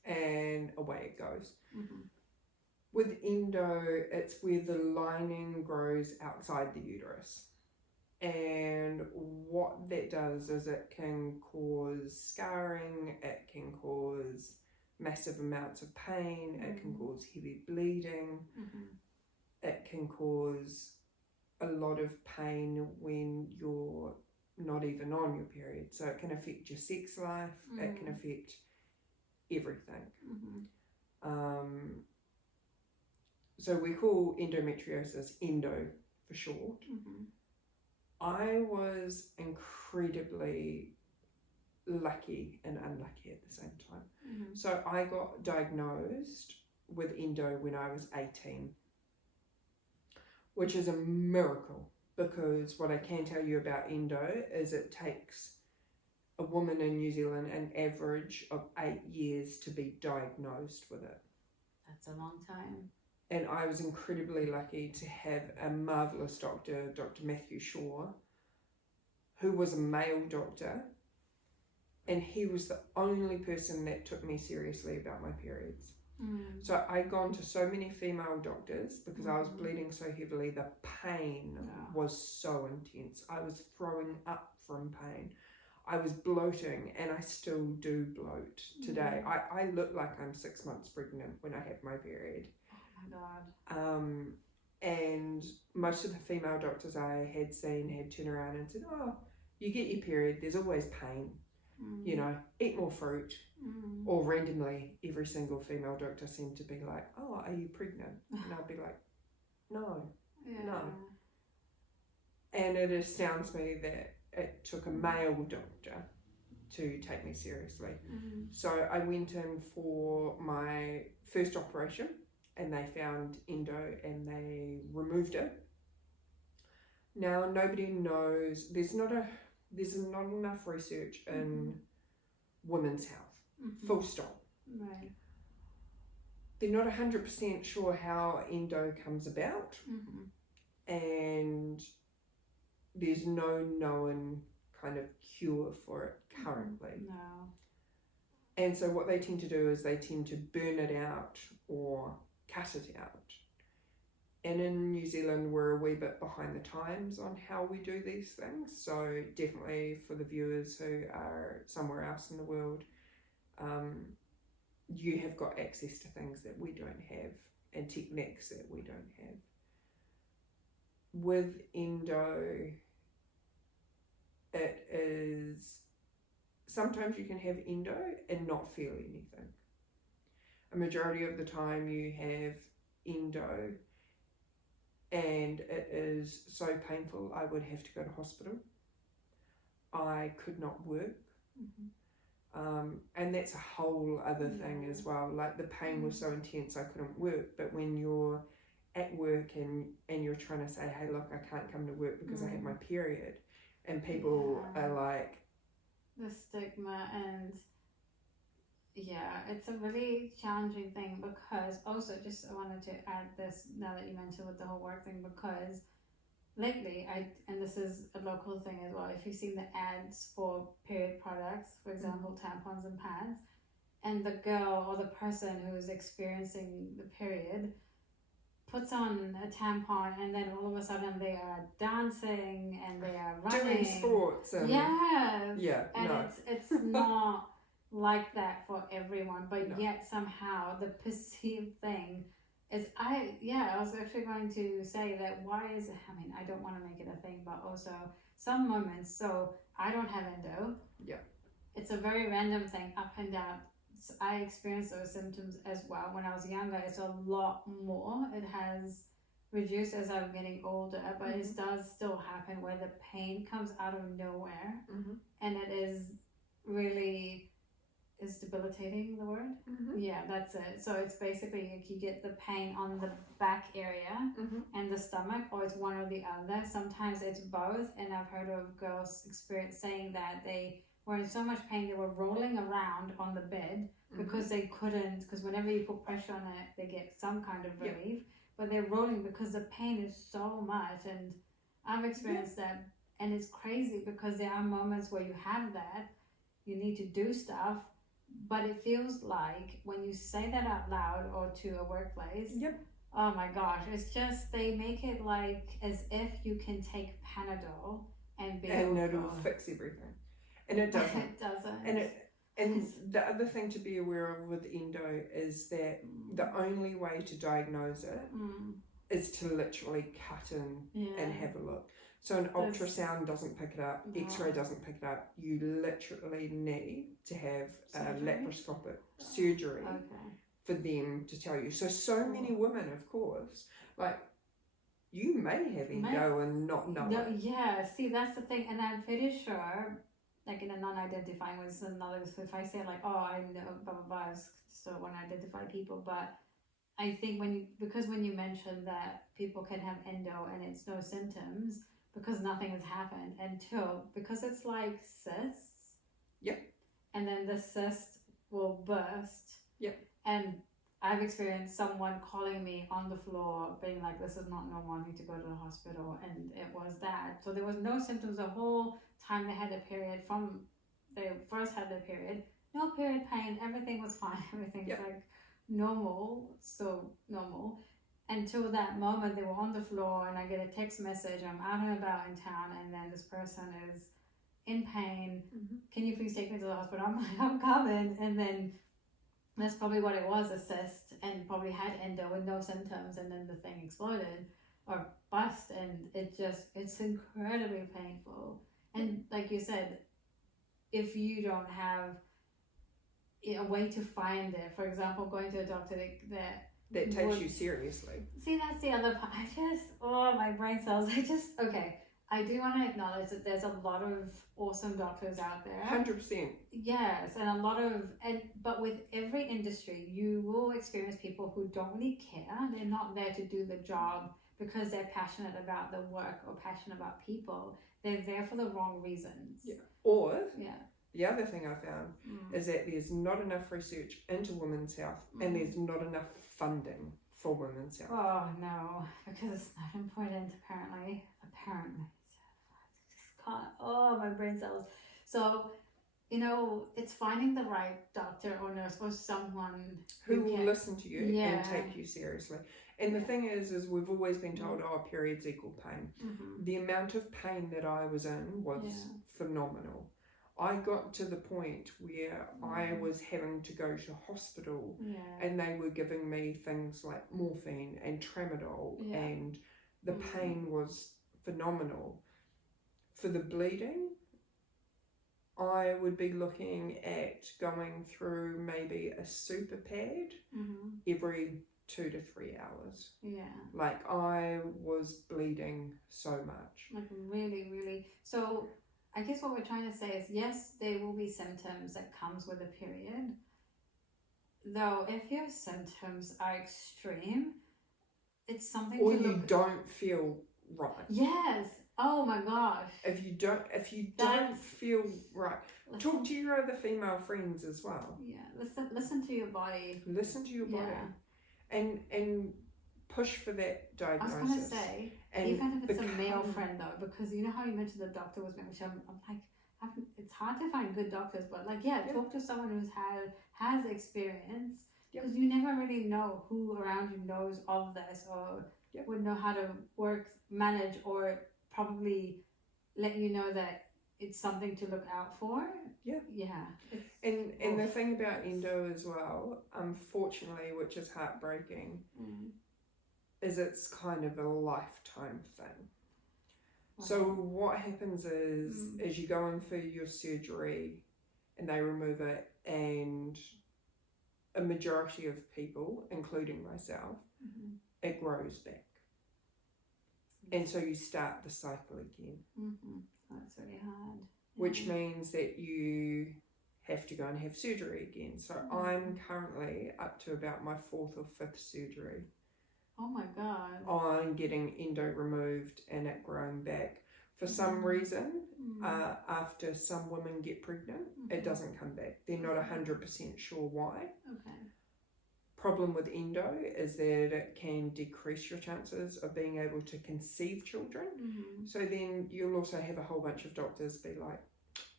and away it goes. With endo, it's where the lining grows outside the uterus. And what that does is it can cause scarring, it can cause massive amounts of pain, it can cause heavy bleeding, it can cause a lot of pain when you're not even on your period. So it can affect your sex life, it can affect everything. So we call endometriosis endo for short. I was incredibly lucky and unlucky at the same time. So I got diagnosed with endo when I was 18, which is a miracle, because what I can tell you about endo is it takes a woman in New Zealand an average of 8 years to be diagnosed with it. That's a long time. And I was incredibly lucky to have a marvellous doctor, Dr. Matthew Shaw, who was a male doctor, and he was the only person that took me seriously about my periods. So I'd gone to so many female doctors because I was bleeding so heavily. The pain was so intense. I was throwing up from pain. I was bloating, and I still do bloat today. I look like I'm 6 months pregnant when I have my period. Oh my God. And most of the female doctors I had seen had turned around and said, oh, you get your period, there's always pain. You know, eat more fruit. Or randomly, every single female doctor seemed to be like, oh, are you pregnant? And I'd be like, no. And it astounds me that it took a male doctor to take me seriously. So I went in for my first operation, and they found endo and they removed it. Now nobody knows, there's not enough research in women's health, full stop. Right. They're not 100% sure how endo comes about, and there's no known kind of cure for it currently. No. And so what they tend to do is they tend to burn it out or cut it out. And in New Zealand, we're a wee bit behind the times on how we do these things. So definitely for the viewers who are somewhere else in the world, you have got access to things that we don't have and techniques that we don't have. With endo, it is, sometimes you can have endo and not feel anything. A majority of the time you have endo and it is so painful I would have to go to hospital. I could not work. And that's a whole other thing as well. Like the pain was so intense I couldn't work, but when you're at work and you're trying to say, hey look, I can't come to work because I have my period, and people are like, the stigma. And it's a really challenging thing, because also just I wanted to add this now that you mentioned with the whole work thing, because lately, and this is a local thing as well, if you've seen the ads for period products, for example, tampons and pads, and the girl or the person who is experiencing the period puts on a tampon, and then all of a sudden they are dancing and they are running. Doing sports. And it's not like that for everyone, but yet somehow the perceived thing is, I was actually going to say that why is it, I mean, I don't want to make it a thing, but also some moments, so I don't have endo. It's a very random thing, up and down. I experienced those symptoms as well when I was younger. It's a lot more. It has reduced as I'm getting older, but it does still happen where the pain comes out of nowhere, and it is really, is debilitating the word? Yeah, that's it. So it's basically like you get the pain on the back area and the stomach, or it's one or the other. Sometimes it's both, and I've heard of girls saying that they were in so much pain they were rolling around on the bed because they couldn't, because whenever you put pressure on it they get some kind of relief, but they're rolling because the pain is so much. And I've experienced that, and it's crazy because there are moments where you have that, you need to do stuff, but it feels like when you say that out loud or to a workplace, oh my gosh, it's just, they make it like as if you can take Panadol and it'll fix everything. And it doesn't. It doesn't. And the other thing to be aware of with endo is that the only way to diagnose it is to literally cut in and have a look. So an ultrasound doesn't pick it up, X-ray doesn't pick it up. You literally need to have a laparoscopic surgery for them to tell you. So many women, of course, like, you may have endo and not know it. Yeah, see, that's the thing. And I'm pretty sure, like in a non-identifying was another, so if I say like, oh, I know, blah, blah, blah, I still want to identify people, but I think when you mentioned that people can have endo and it's no symptoms, because nothing has happened because it's like cysts. And then the cyst will burst. And I've experienced someone calling me on the floor being like, this is not normal, I need to go to the hospital, and it was that. So there was no symptoms the whole time they had a period, from they first had their period, no period pain, everything was fine, everything's like normal, so normal. Until that moment they were on the floor and I get a text message, I'm out and about in town, and then this person is in pain, can you please take me to the hospital? I'm like, I'm coming. And then that's probably what it was, a cyst, and probably had endo with no symptoms, and then the thing exploded or bust, and it's incredibly painful. And like you said, if you don't have a way to find it, for example, going to a doctor that takes you seriously. See, that's the other part. My brain cells, I do want to acknowledge that there's a lot of awesome doctors out there. 100%. Yes, and but with every industry, you will experience people who don't really care. They're not there to do the job because they're passionate about the work or passionate about people. They're there for the wrong reasons. The other thing I found is that there's not enough research into women's health, and there's not enough funding for women's health. Oh no, because it's not important apparently. My brain cells. So, it's finding the right doctor or nurse or someone who will listen to you and take you seriously. And the thing is we've always been told, periods equal pain. The amount of pain that I was in was phenomenal. I got to the point where I was having to go to hospital and they were giving me things like morphine and tramadol and the pain was phenomenal. For the bleeding, I would be looking at going through maybe a super pad every 2 to 3 hours. Yeah. Like I was bleeding so much. Like really, really. So I guess what we're trying to say is yes, there will be symptoms that comes with a period. Though if your symptoms are extreme, it's something or to look... you don't feel right. Yes. Oh my gosh. If you don't feel right, talk to your other female friends as well. Yeah. Listen to your body. Listen to your body. And push for that diagnosis. I was going to say, and even if it's a male friend though, because you know how you mentioned the doctor was male, which I'm like, it's hard to find good doctors, but like, talk to someone who's has experience, because you never really know who around you knows of this or would know how to manage, or probably let you know that it's something to look out for. And the thing about endo as well, unfortunately, which is heartbreaking, is it's kind of a lifetime thing. So what happens is you go in for your surgery and they remove it, and a majority of people, including myself, it grows back. And so you start the cycle again. That's really hard. Which means that you have to go and have surgery again. So I'm currently up to about my 4th or 5th surgery. Oh my God. On getting endo removed and it growing back. For some reason, after some women get pregnant, it doesn't come back. They're not 100% sure why. Okay. Problem with endo is that it can decrease your chances of being able to conceive children. So then you'll also have a whole bunch of doctors be like,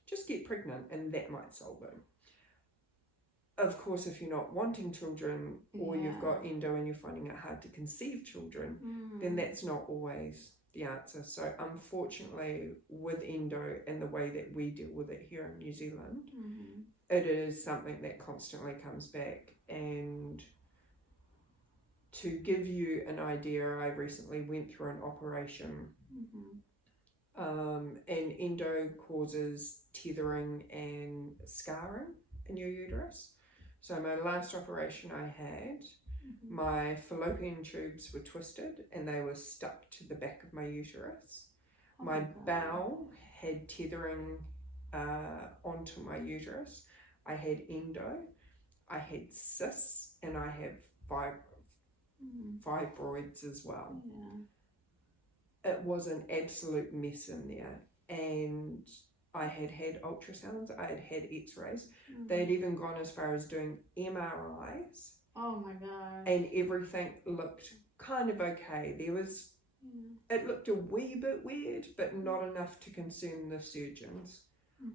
just get pregnant and that might solve it. Of course, if you're not wanting children or you've got endo and you're finding it hard to conceive children, then that's not always the answer. So unfortunately with endo and the way that we deal with it here in New Zealand, it is something that constantly comes back. And to give you an idea, I recently went through an operation and endo causes tethering and scarring in your uterus. So my last operation I had, my fallopian tubes were twisted and they were stuck to the back of my uterus. My bowel had tethering onto my uterus. I had endo, I had cysts, and I have fibroids as well. It was an absolute mess in there, and I had ultrasounds, I had x-rays. They had even gone as far as doing MRIs. Oh my God. And everything looked kind of okay. There was, it looked a wee bit weird, but not enough to concern the surgeons.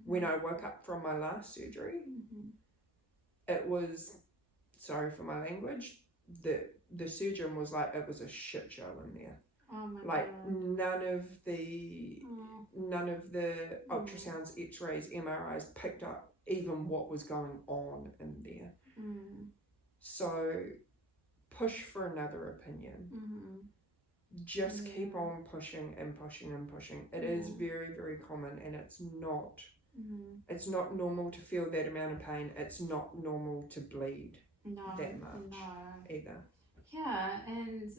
When I woke up from my last surgery, it was, sorry for my language, the surgeon was like, it was a shit show in there. Oh my like God. none of the ultrasounds, x-rays, MRIs picked up even what was going on in there. So push for another opinion. Just keep on pushing and pushing and pushing. It is very, very common, and it's not normal to feel that amount of pain. It's not normal to bleed that much either. Yeah, and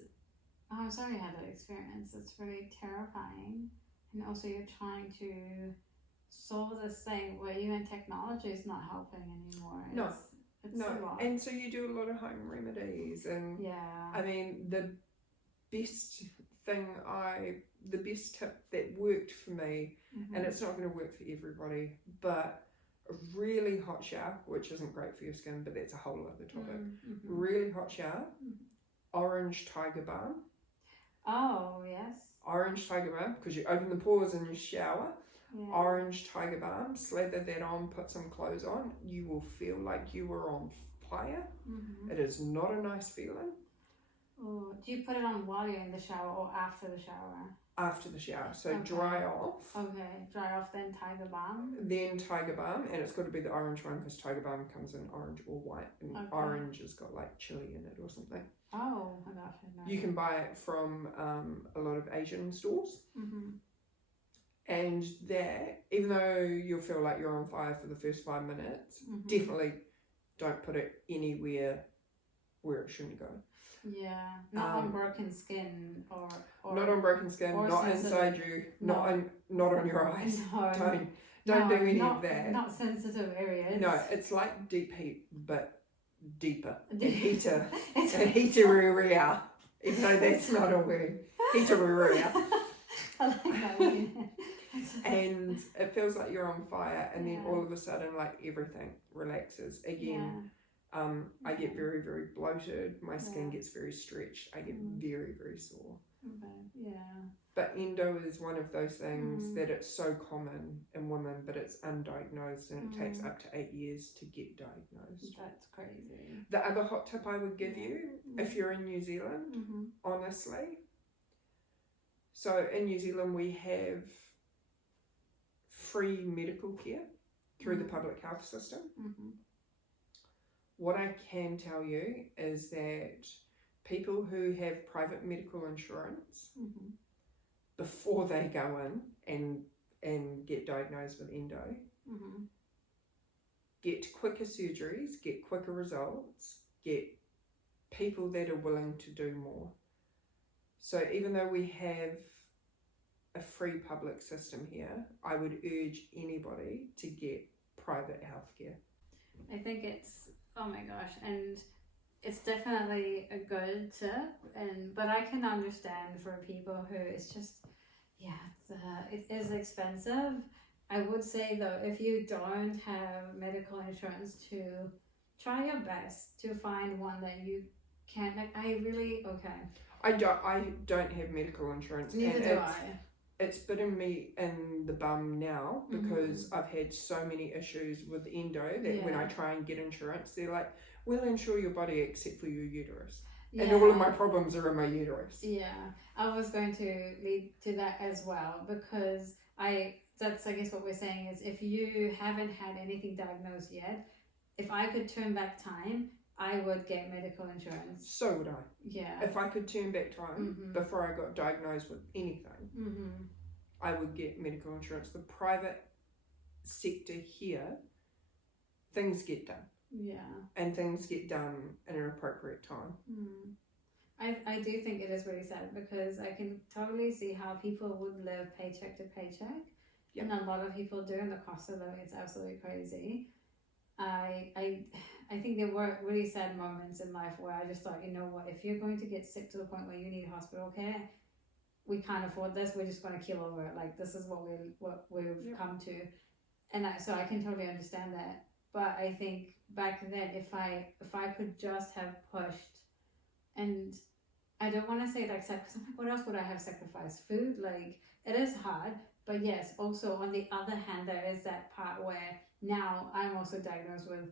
I'm sorry you had that experience. It's really terrifying. And also you're trying to solve this thing where even technology is not helping anymore. It's a lot. And so you do a lot of home remedies, and I mean the best tip that worked for me, and it's not going to work for everybody, but a really hot shower, which isn't great for your skin, but that's a whole other topic. Really hot shower, orange tiger balm. Oh yes. Orange tiger balm, because you open the pores in your shower. Orange tiger balm, slather that on, put some clothes on, you will feel like you were on fire. It is not a nice feeling. Oh, do you put it on while you're in the shower or after the shower? after the shower. So Okay. dry off. Okay, dry off, then Tiger Balm. Then Tiger Balm, and it's got to be the orange one because Tiger Balm comes in orange or white, and Okay. orange has got like chili in it or something. Oh my gosh, I know. You can buy it from a lot of Asian stores. Mm-hmm. And that, even though you'll feel like you're on fire for the first 5 minutes, definitely don't put it anywhere where it shouldn't go. Yeah, not on broken skin or not on broken skin, not inside you, not on your eyes. No, don't do any of that. Not sensitive areas. No, it's like deep heat, but deeper. And heater. And heater-area. Even though that's not a word. Heater-area. I like that word. And it feels like you're on fire, and then all of a sudden, like, everything relaxes again. I get very, very bloated. My skin gets very stretched. I get very, very sore. Okay. Yeah. But endo is one of those things that it's so common in women, but it's undiagnosed, and it takes up to 8 years to get diagnosed. That's crazy. The other hot tip I would give you, if you're in New Zealand, honestly. So in New Zealand, we have free medical care through the public health system. What I can tell you is that people who have private medical insurance, before they go in and get diagnosed with endo, get quicker surgeries, get quicker results, get people that are willing to do more. So even though we have a free public system here, I would urge anybody to get private healthcare. I think it's, oh my gosh, and it's definitely a good tip, but I can understand for people who it's just, it is expensive. I would say though, if you don't have medical insurance, to try your best to find one that you can, like, I don't have medical insurance. Neither do I. It's bitten me in the bum now because I've had so many issues with endo that when I try and get insurance, they're like, we'll insure your body except for your uterus. Yeah. And all of my problems are in my uterus. Yeah, I was going to lead to that as well, because that's I guess what we're saying is, if you haven't had anything diagnosed yet, if I could turn back time, I would get medical insurance. So would I. Yeah. If I could turn back time before I got diagnosed with anything, I would get medical insurance. The private sector here, things get done. Yeah. And things get done in an appropriate time. I do think it is really sad, because I can totally see how people would live paycheck to paycheck. Yep. And a lot of people do, and the cost of living is absolutely crazy. I think there were really sad moments in life where I just thought, you know what, if you're going to get sick to the point where you need hospital care, we can't afford this, we're just going to keel over it. Like, this is what we've come to. And so I can totally understand that. But I think back then, if I could just have pushed, and I don't want to say like, because I'm like, what else would I have sacrificed? Food, like, it is hard. But yes, also on the other hand, there is that part where now I'm also diagnosed with,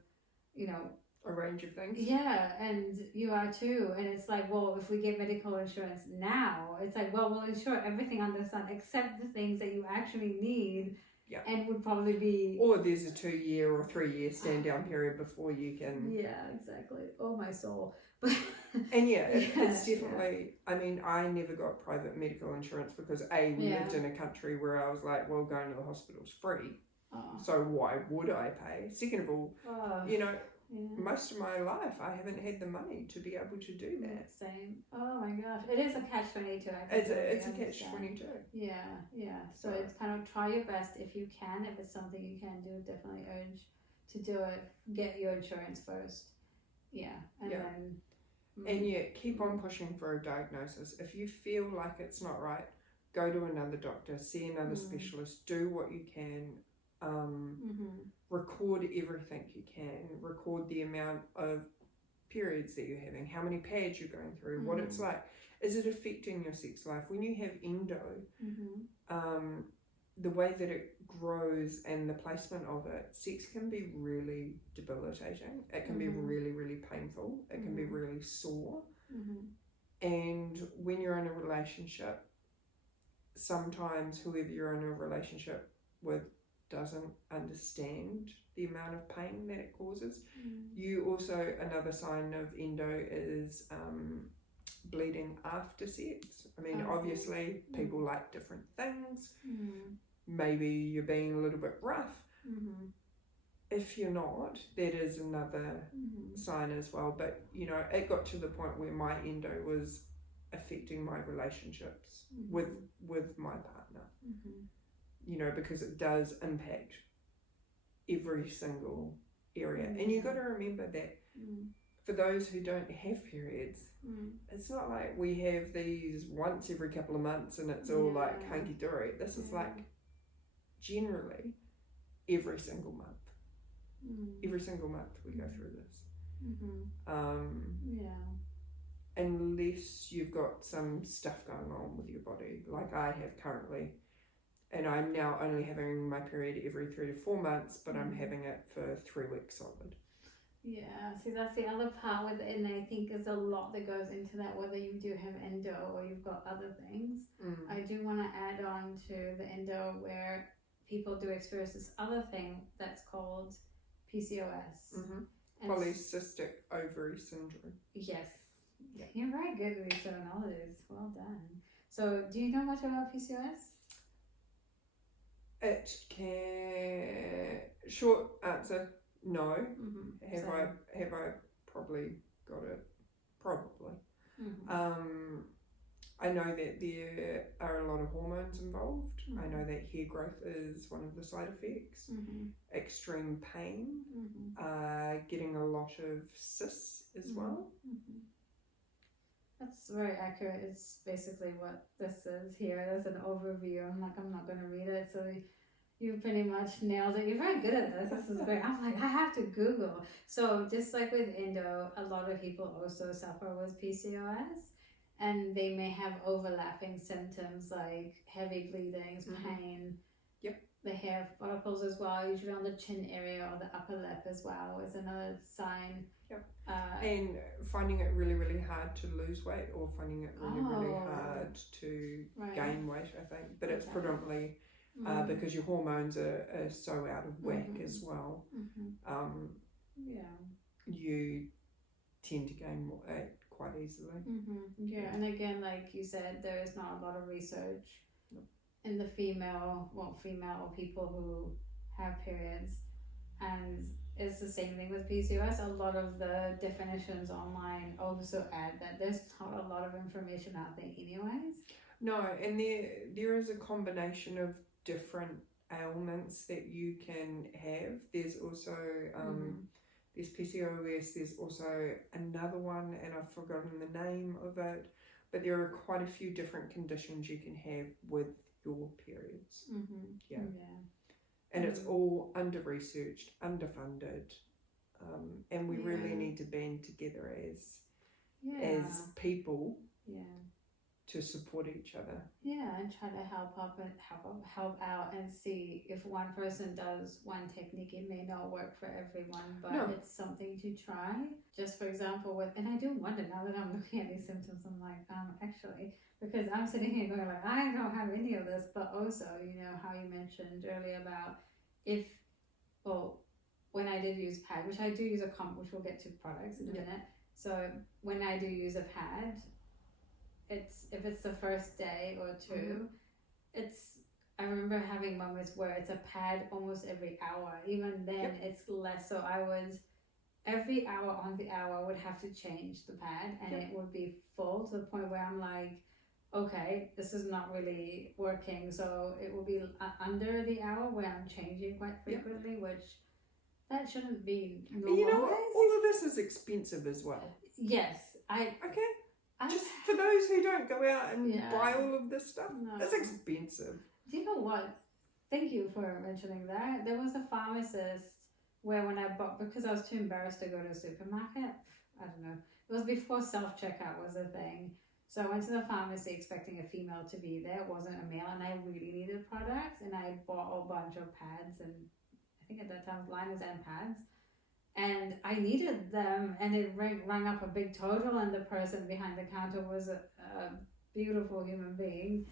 a range of things. Yeah, and you are too. And it's like, well, if we get medical insurance now, it's like, well, we'll insure everything under the sun except the things that you actually need. Yeah. And would probably be... Or there's a 2-year or 3-year stand down period before you can... Yeah, exactly. Oh, my soul. And it's definitely... I mean, I never got private medical insurance because we lived in a country where I was like, well, going to the hospital's free. So why would I pay? Second of all, most of my life I haven't had the money to be able to do that. Same. Oh my gosh, it is a catch-22. It's a catch-22. Yeah. So it's kind of try your best if you can. If it's something you can do, definitely urge to do it. Get your insurance first. Yeah, then keep on pushing for a diagnosis. If you feel like it's not right, go to another doctor, see another specialist, do what you can. Record everything you can. Record the amount of periods that you're having, how many pads you're going through, what it's like. Is it affecting your sex life? When you have endo, the way that it grows and the placement of it, sex can be really debilitating. It can be really, really painful. It can be really sore. And when you're in a relationship, sometimes whoever you're in a relationship with doesn't understand the amount of pain that it causes. You also, another sign of endo is bleeding after sex. I mean, obviously people like different things. Maybe you're being a little bit rough. If you're not, that is another sign as well. But you know, it got to the point where my endo was affecting my relationships with my partner. You know, because it does impact every single area. And you got to remember that for those who don't have periods, it's not like we have these once every couple of months and it's all like hunky-dory. This is like generally every single month. Every single month we go through this. Unless you've got some stuff going on with your body, like I have currently. And I'm now only having my period every 3 to 4 months, but I'm having it for 3 weeks solid. Yeah, see, that's the other part with it, and I think there's a lot that goes into that, whether you do have endo or you've got other things. I do want to add on to the endo where people do experience this other thing that's called PCOS. Polycystic ovary syndrome. Yes. You're very good with these terminologies. Well done. So, do you know much about PCOS? It can, short answer, no. Have I probably got it? Probably. I know that there are a lot of hormones involved. I know that hair growth is one of the side effects. Extreme pain, getting a lot of cysts as well. That's very accurate. It's basically what this is here. There's an overview. I'm not going to read it. So you pretty much nailed it. You're very good at this. This is great. I'm like, I have to Google. So just like with endo, a lot of people also suffer with PCOS. And they may have overlapping symptoms like heavy bleedings, pain. The hair follicles as well, usually on the chin area or the upper lip as well is another sign. And finding it really, really hard to lose weight, or finding it really, really hard to gain weight, I think. But it's predominantly because your hormones are so out of whack as well. You tend to gain weight quite easily. And again, like you said, there is not a lot of research in the female or people who have periods, and it's the same thing with PCOS. A lot of the definitions online also add that there's not a lot of information out there anyways. No, and there is a combination of different ailments that you can have. There's also there's PCOS, there's also another one, and I've forgotten the name of it, but there are quite a few different conditions you can have with your periods. And it's all under-researched, underfunded, and we really need to band together as people to support each other. And try to help out and see if one person does one technique, it may not work for everyone, but it's something to try. Just for example, and I do wonder now that I'm looking at these symptoms, I'm like, actually, because I'm sitting here going like, I don't have any of this, but also, you know, how you mentioned earlier about when I did use pad, which I do use which we'll get to products in a minute. So when I do use a pad, if it's the first day or two, I remember having moments where it's a pad almost every hour. Even then, it's less. So I would, every hour on the hour, would have to change the pad, and it would be full to the point where I'm like, okay, this is not really working. So it will be under the hour where I'm changing quite frequently, which that shouldn't be normal. You know what? All of this is expensive as well. Yes, Just for those who don't go out and buy all of this stuff, it's expensive. Do you know what? Thank you for mentioning that. There was a pharmacist where when I bought, because I was too embarrassed to go to a supermarket, I don't know, it was before self-checkout was a thing. So I went to the pharmacy expecting a female to be there. It wasn't a male, and I really needed products, and I bought a bunch of pads, and I think at that time liners and pads. And I needed them, and it rang up a big total, and the person behind the counter was a beautiful human being.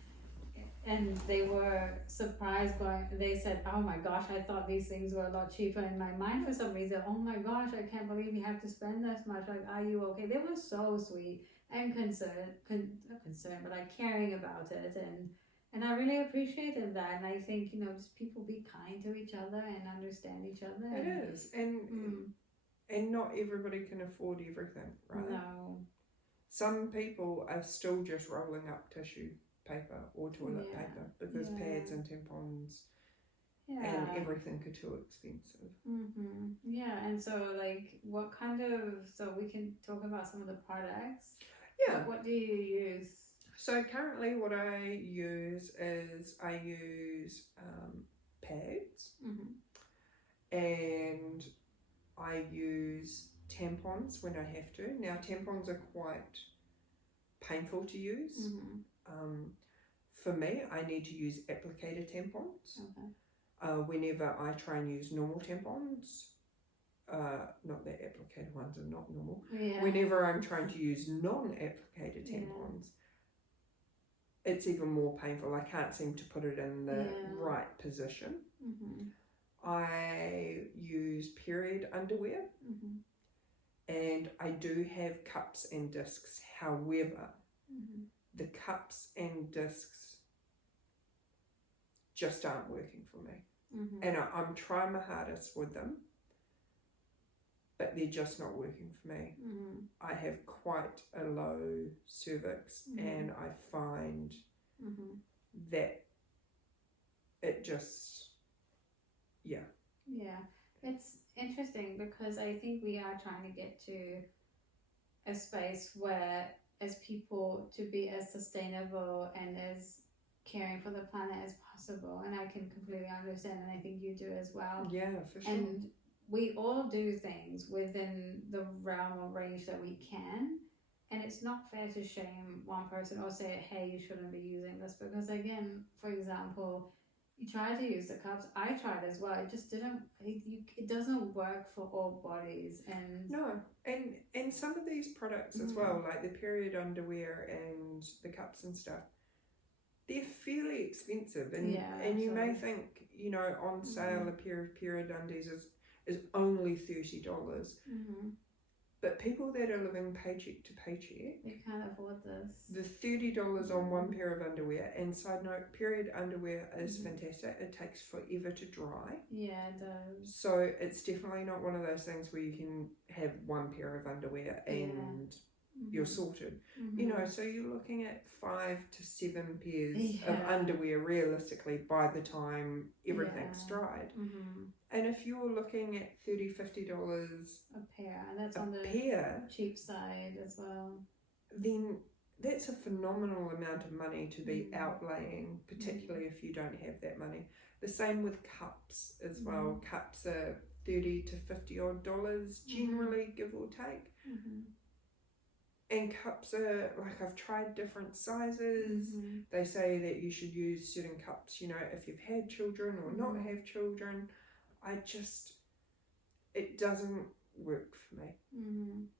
and they were surprised they said, oh my gosh, I thought these things were a lot cheaper. In my mind for some reason, oh my gosh, I can't believe you have to spend this much, like, are you okay? They were so sweet and not concerned, but like caring about it, and I really appreciated that. And I think, just people be kind to each other and understand each other. It is, and not everybody can afford everything, right? No. Some people are still just rolling up tissue paper or toilet paper because pads and tampons and everything are too expensive. Yeah, and so like, so we can talk about some of the products. Yeah. What do you use? So currently what I use is pads, and I use tampons when I have to. Now tampons are quite painful to use. For me, I need to use applicator tampons. Whenever I try and use normal tampons, not that applicator ones are not normal. Whenever I'm trying to use non-applicator tampons, it's even more painful. I can't seem to put it in the right position. I use period underwear, and I do have cups and discs. However, the cups and discs just aren't working for me. And I'm trying my hardest with them, but they're just not working for me. I have quite a low cervix, and I find that it just, Yeah, it's interesting because I think we are trying to get to a space where, as people, to be as sustainable and as caring for the planet as possible, and I can completely understand, and I think you do as well. Yeah, for sure. And we all do things within the realm or range that we can, and it's not fair to shame one person or say, hey, you shouldn't be using this, because again, for example, you try to use the cups. I tried as well. It just didn't. It doesn't work for all bodies. And no, and some of these products as well, like the period underwear and the cups and stuff, they're fairly expensive. And you may think, on sale a pair of period undies is only $30. But people that are living paycheck to paycheck, they can't afford this. The $30 on one pair of underwear, and side note, period underwear is fantastic. It takes forever to dry. Yeah, it does. So it's definitely not one of those things where you can have one pair of underwear and you're sorted. So you're looking at 5 to 7 pairs of underwear realistically by the time everything's dried. And if you're looking at $30-50 a pair, and that's on the cheap side as well, then that's a phenomenal amount of money to be outlaying, particularly if you don't have that money. The same with cups as well. Cups are $30 to $50 generally, give or take. And cups are, like, I've tried different sizes. They say that you should use certain cups, if you've had children or not have children. It doesn't work for me.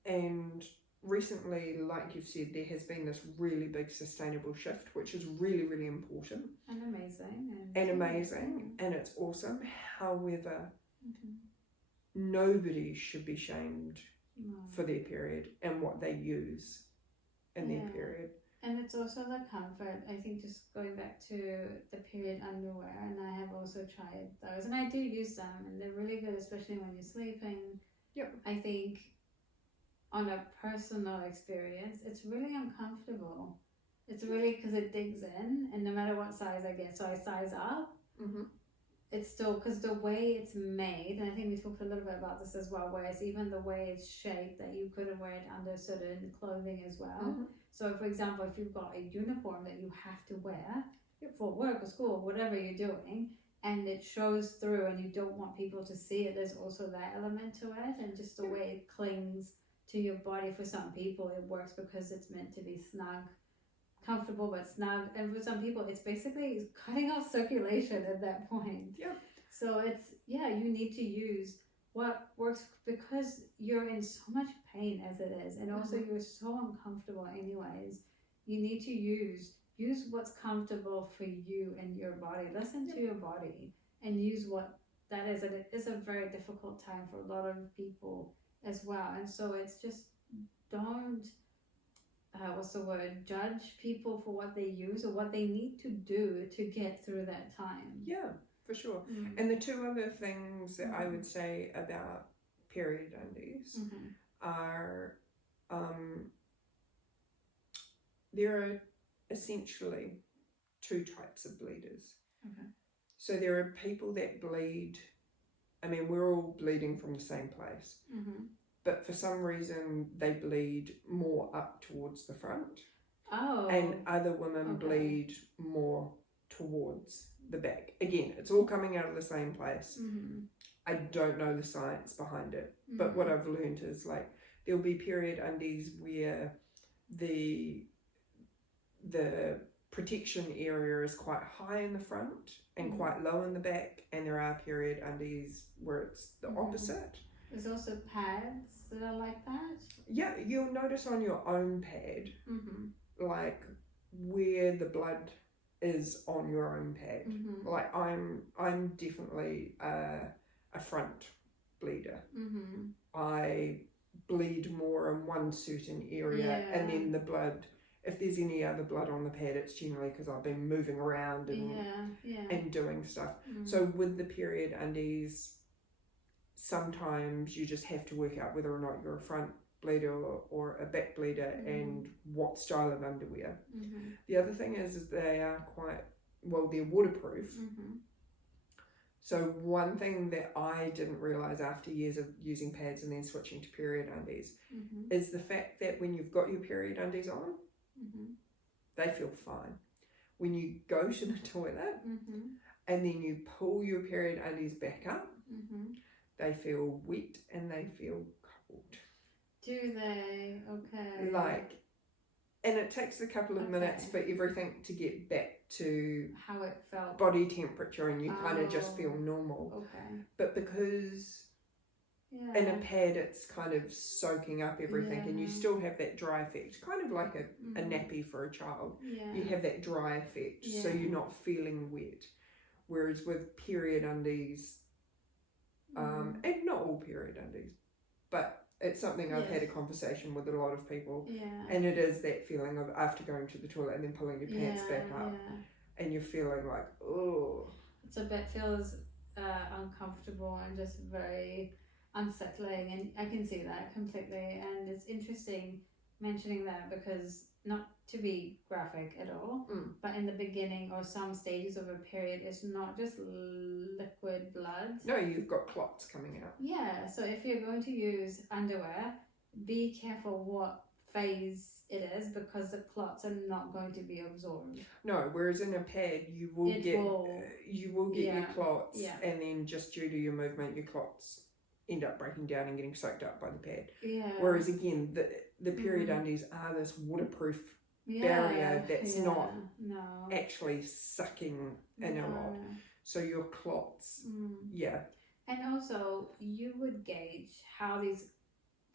And recently, like you've said, there has been this really big sustainable shift, which is really, really important. And amazing. And it's awesome. However, nobody should be shamed for their period and what they use in their period. And it's also the comfort. I think, just going back to the period underwear, and I have also tried those, and I do use them, and they're really good, especially when you're sleeping. I think, on a personal experience, it's really uncomfortable. It's really, because it digs in, and no matter what size I get, so I size up, it's still, because the way it's made, and I think we talked a little bit about this as well, whereas even the way it's shaped, that you couldn't wear it under certain clothing as well. So for example, if you've got a uniform that you have to wear for work or school, whatever you're doing, and it shows through and you don't want people to see it, there's also that element to it, and just the way it clings to your body. For some people it works because it's meant to be snug, comfortable but snug, and for some people it's basically cutting off circulation at that point. So it's, you need to use what works, because you're in so much pain as it is, and also you're so uncomfortable anyways. You need to use use what's comfortable for you and your body. Listen to your body and use what that is. And it is a very difficult time for a lot of people as well. And so it's just, don't judge people for what they use or what they need to do to get through that time. Yeah, for sure. And the two other things that I would say about period undies are there are essentially two types of bleeders. So there are people that bleed, I mean, we're all bleeding from the same place, but for some reason they bleed more up towards the front. And other women bleed more towards the back. Again, it's all coming out of the same place. I don't know the science behind it, but what I've learned is, like, there'll be period undies where the protection area is quite high in the front and quite low in the back, and there are period undies where it's the opposite. There's also pads that are like that. Yeah, you'll notice on your own pad, like where the blood is on your own pad. Like I'm definitely a front bleeder. I bleed more in one certain area, and then the blood, if there's any other blood on the pad, it's generally because I've been moving around and doing stuff. So with the period undies, sometimes you just have to work out whether or not you're a front bleeder or a back bleeder and what style of underwear. The other thing is they are they're waterproof. So one thing that I didn't realise after years of using pads and then switching to period undies is the fact that when you've got your period undies on, they feel fine. When you go to the toilet and then you pull your period undies back up, they feel wet and they feel cold. Do they? Okay. Like, and it takes a couple of minutes for everything to get back to how it felt, body temperature, and you kind of just feel normal. Okay. But because in a pad it's kind of soaking up everything, and you still have that dry effect, kind of like a nappy for a child. You have that dry effect, so you're not feeling wet. Whereas with period undies, and not all period undies, but it's something I've had a conversation with a lot of people, and it is that feeling of after going to the toilet and then pulling your pants back up, and you're feeling like, oh, it's a bit feels uncomfortable and just very unsettling, and I can see that completely. And it's interesting mentioning that, because not to be graphic at all, but in the beginning or some stages of a period, it's not just liquid blood. No, you've got clots coming out. Yeah, so if you're going to use underwear, be careful what phase it is, because the clots are not going to be absorbed. No, whereas in a pad you will get your clots, and then just due to your movement, your clots end up breaking down and getting soaked up by the pad. Whereas again, the period undies are this waterproof barrier that's not actually sucking in a lot. So your clots, And also, you would gauge how these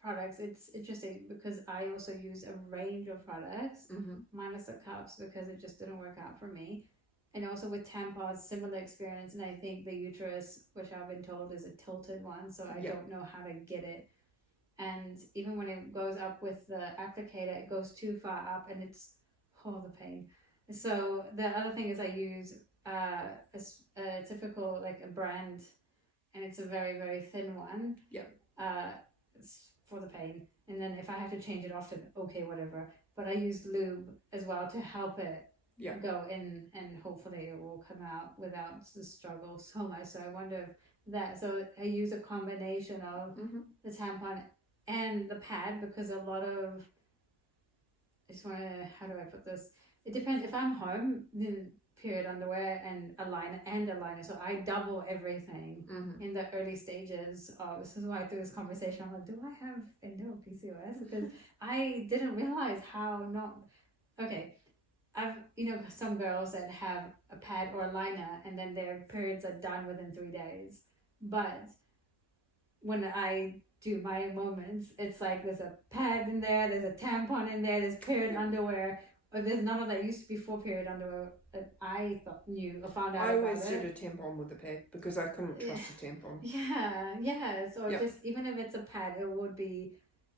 products, it's interesting because I also use a range of products, minus the cups, because it just didn't work out for me. And also with tampons, similar experience, and I think the uterus, which I've been told is a tilted one, so I don't know how to get it. And even when it goes up with the applicator, it goes too far up, and it's, the pain. So the other thing is I use a typical, like a brand, and it's a very, very thin one. It's for the pain. And then if I have to change it often, okay, whatever. But I use lube as well to help it go in, and hopefully it will come out without the struggle so much. So I wonder if that, so I use a combination of the tampon and the pad, because a lot of, how do I put this? It depends. If I'm home, then period underwear and a liner. So I double everything in the early stages of, this is why through this conversation, I'm like, do I have PCOS? Because I didn't realize how I've, some girls that have a pad or a liner and then their periods are done within 3 days. But when I do my moments, it's like there's a pad in there, there's a tampon in there, there's period underwear or there's none of that. Used to be full period underwear that I found out I about always it. did a tampon with a pad because I couldn't trust a tampon. Yeah. So just even if it's a pad, it would be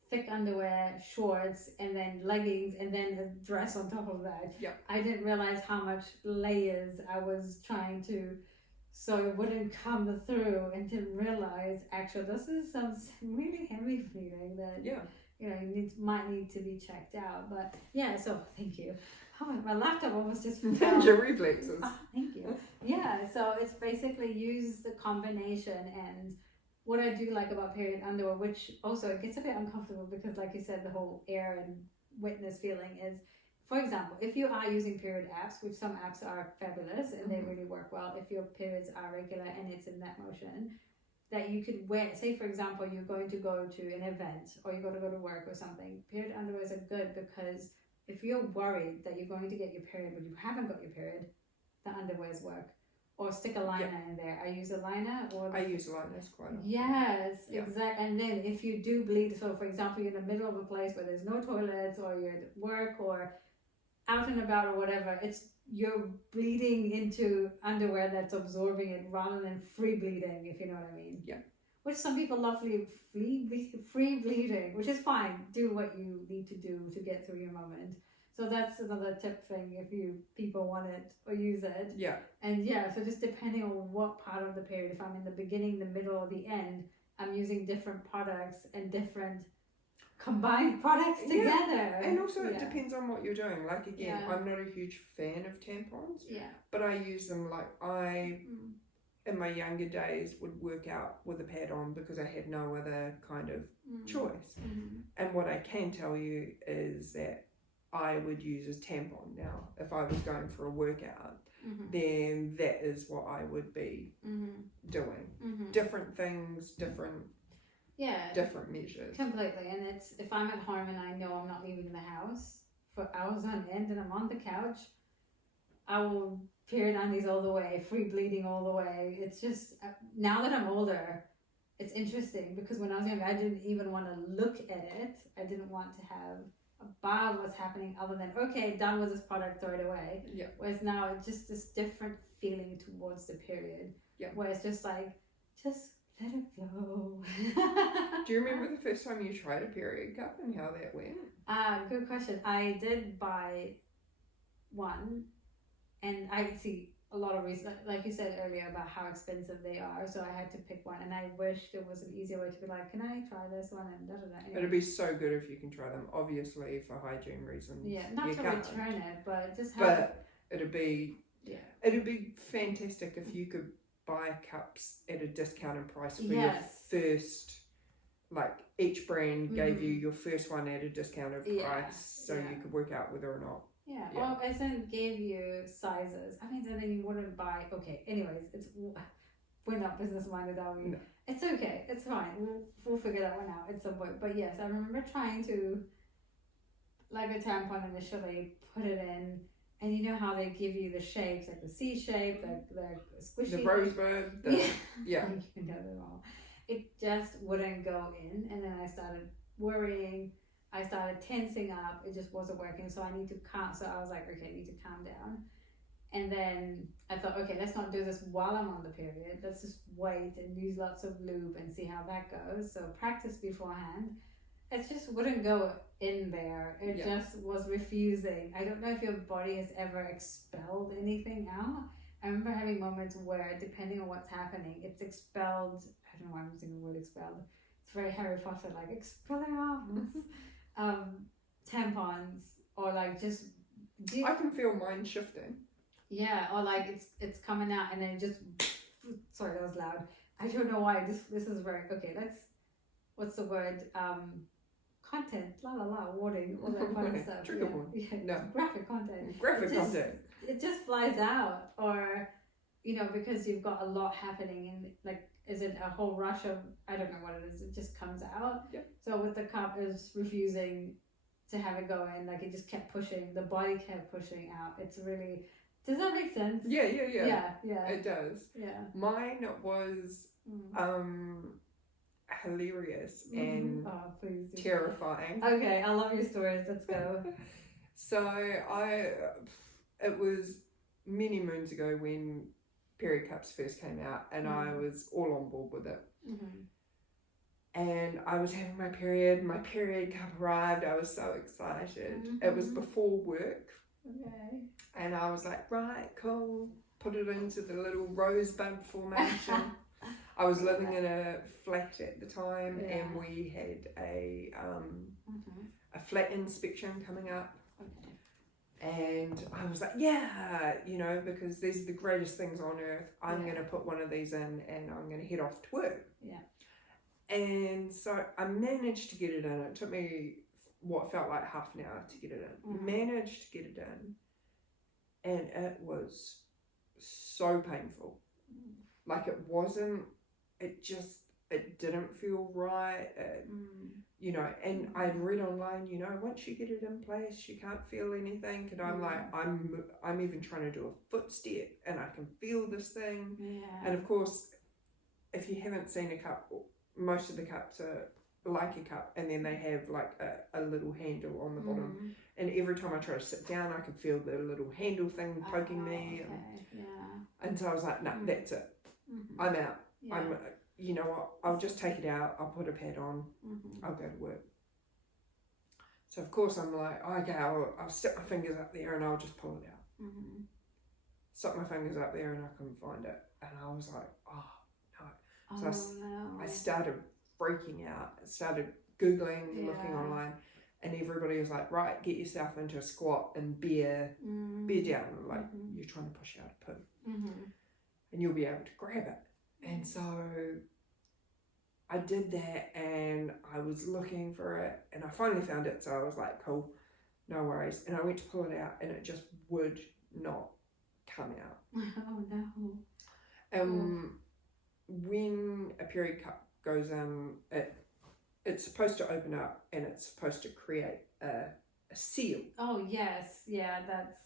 thick underwear, shorts, and then leggings, and then a dress on top of that. I didn't realize how much layers I was trying to, so it wouldn't come through, and didn't realize actually this is some really heavy bleeding that might need to be checked out. But so thank you. Oh, my laptop almost just fell. Your reflexes. Oh, thank you. So it's basically use the combination. And what I do like about period underwear, which also it gets a bit uncomfortable because, like you said, the whole air and wetness feeling is, for example, if you are using period apps, which some apps are fabulous and they really work well, if your periods are regular and it's in that motion, that you could wear, say for example, you're going to go to an event or you're going to go to work or something, period underwear are good because if you're worried that you're going to get your period but you haven't got your period, the underwears work. Or stick a liner in there. I use a liner. I use liners quite often. Yes, exactly. And then if you do bleed, so for example, you're in the middle of a place where there's no toilets, or you're at work or out and about or whatever, you're bleeding into underwear that's absorbing it rather than free bleeding, if you know what I mean. Yeah. Which some people love free bleeding, which is fine. Do what you need to do to get through your moment. So that's another tip thing if people want it or use it. Yeah. And so just depending on what part of the period, if I'm in the beginning, the middle, or the end, I'm using different products and different combined products together. And also it depends on what you're doing. Like again, I'm not a huge fan of tampons. Yeah. But I use them in my younger days would work out with a pad on because I had no other kind of choice. And what I can tell you is that I would use a tampon now. If I was going for a workout, then that is what I would be doing. Different things, different measures. Completely. And it's, if I'm at home and I know I'm not leaving the house for hours on end and I'm on the couch, I will period undies all the way, free bleeding all the way. It's just, now that I'm older, it's interesting because when I was younger, I didn't even want to look at it. I didn't want to have about what's happening other than, okay, done with this product, throw it away. Yeah. Whereas now it's just this different feeling towards the period. Yeah. Where it's just like, just let it flow. Do you remember the first time you tried a period cup and how that went? Good question. I did buy one, and I see a lot of reasons, like you said earlier about how expensive they are, so I had to pick one, and I wish there was an easier way to be like, can I try this one, and Anyway. It'd be so good if you can try them, obviously for hygiene reasons. Yeah, not to return it, but just have. But it'd be fantastic if you could buy cups at a discounted price for your first, like each brand gave you your first one at a discounted price, so you could work out whether or not. Yeah, or as in gave you sizes. I mean, then you wouldn't buy. Okay, anyways, we're not business minded, are we? No. It's okay, it's fine. We'll figure that one out at some point. But yes, I remember trying to, like a tampon initially, put it in, and you know how they give you the shapes, like the C shape, the squishy, the rosebud, you know them all. It just wouldn't go in, and then I started worrying. I started tensing up. It just wasn't working. So I need to calm. So I was like, okay, I need to calm down. And then I thought, okay, let's not do this while I'm on the period. Let's just wait and use lots of lube and see how that goes. So practice beforehand. It just wouldn't go in there. It just was refusing. I don't know if your body has ever expelled anything out. I remember having moments where, depending on what's happening, it's expelled. I don't know why I'm using the word expelled. It's very Harry Potter, like expelling out. Tampons, or like just. I can feel mine shifting. Yeah, or like it's coming out and then it just. Sorry, that was loud. I don't know why. This is very okay. Let's. What's the word? Content. Warning. All that fun stuff. Trigger warning. Yeah. No. Graphic content. Content. It just flies out, or because you've got a lot happening, and like, is it a whole rush of, I don't know what it is, it just comes out. Yeah. So with the cup, is refusing to have it go in, like it just kept pushing, the body kept pushing out. It's really, does that make sense? Yeah. Yeah. It does. Yeah. Mine was hilarious and please terrifying. Okay, I love your stories. Let's go. So it was many moons ago when period cups first came out, and I was all on board with it. And I was having my period cup arrived, I was so excited. It was before work. And I was like, right, cool, put it into the little rosebud formation. I was living in a flat at the time, and we had a flat inspection coming up. And I was like, yeah, you know, because these are the greatest things on earth. I'm going to put one of these in, and I'm going to head off to work. And so I managed to get it in. It took me what felt like half an hour to get it in. Managed to get it in, and it was so painful. Like it didn't feel right. You know, and I'd read online, you know, once you get it in place, you can't feel anything. And I'm like, I'm even trying to do a footstep, and I can feel this thing. And of course, if you haven't seen a cup, most of the cups are like a cup, and then they have like a little handle on the bottom. And every time I try to sit down, I can feel the little handle thing poking me. And so I was like, no, that's it. I'm out. I'm, you know what, I'll just take it out, I'll put a pad on, I'll go to work. So of course I'm like, okay, I'll stick my fingers up there and I'll just pull it out. Stuck my fingers up there and I couldn't find it. And I was like, oh no. So I started freaking out. I started Googling, looking online, and everybody was like, right, get yourself into a squat and bear down, like you're trying to push out a poo. And you'll be able to grab it. And so I did that, and I was looking for it, and I finally found it. So I was like, cool, no worries. And I went to pull it out, and it just would not come out. Oh no. When a period cup goes in, it's supposed to open up, and it's supposed to create a seal. Oh yes, yeah, that's.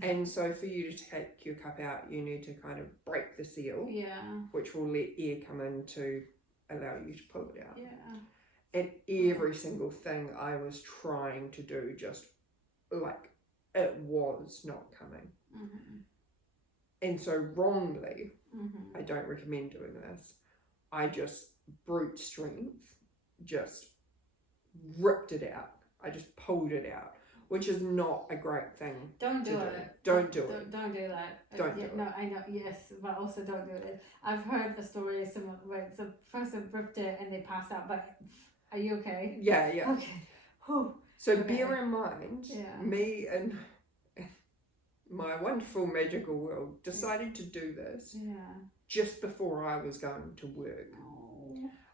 And so for you to take your cup out, you need to kind of break the seal, which will let air come in to allow you to pull it out. And every single thing I was trying to do, just like it was not coming. And so wrongly, I don't recommend doing this. I just brute strength, just ripped it out. I just pulled it out. Which is not a great thing. Don't do it. Don't do it. Don't do that. Don't do it. No, I know. Yes, but also don't do it. I've heard the story where the person ripped it and they passed out. But are you okay? Yeah. Okay. So bear in mind, me and my wonderful magical world decided to do this just before I was going to work.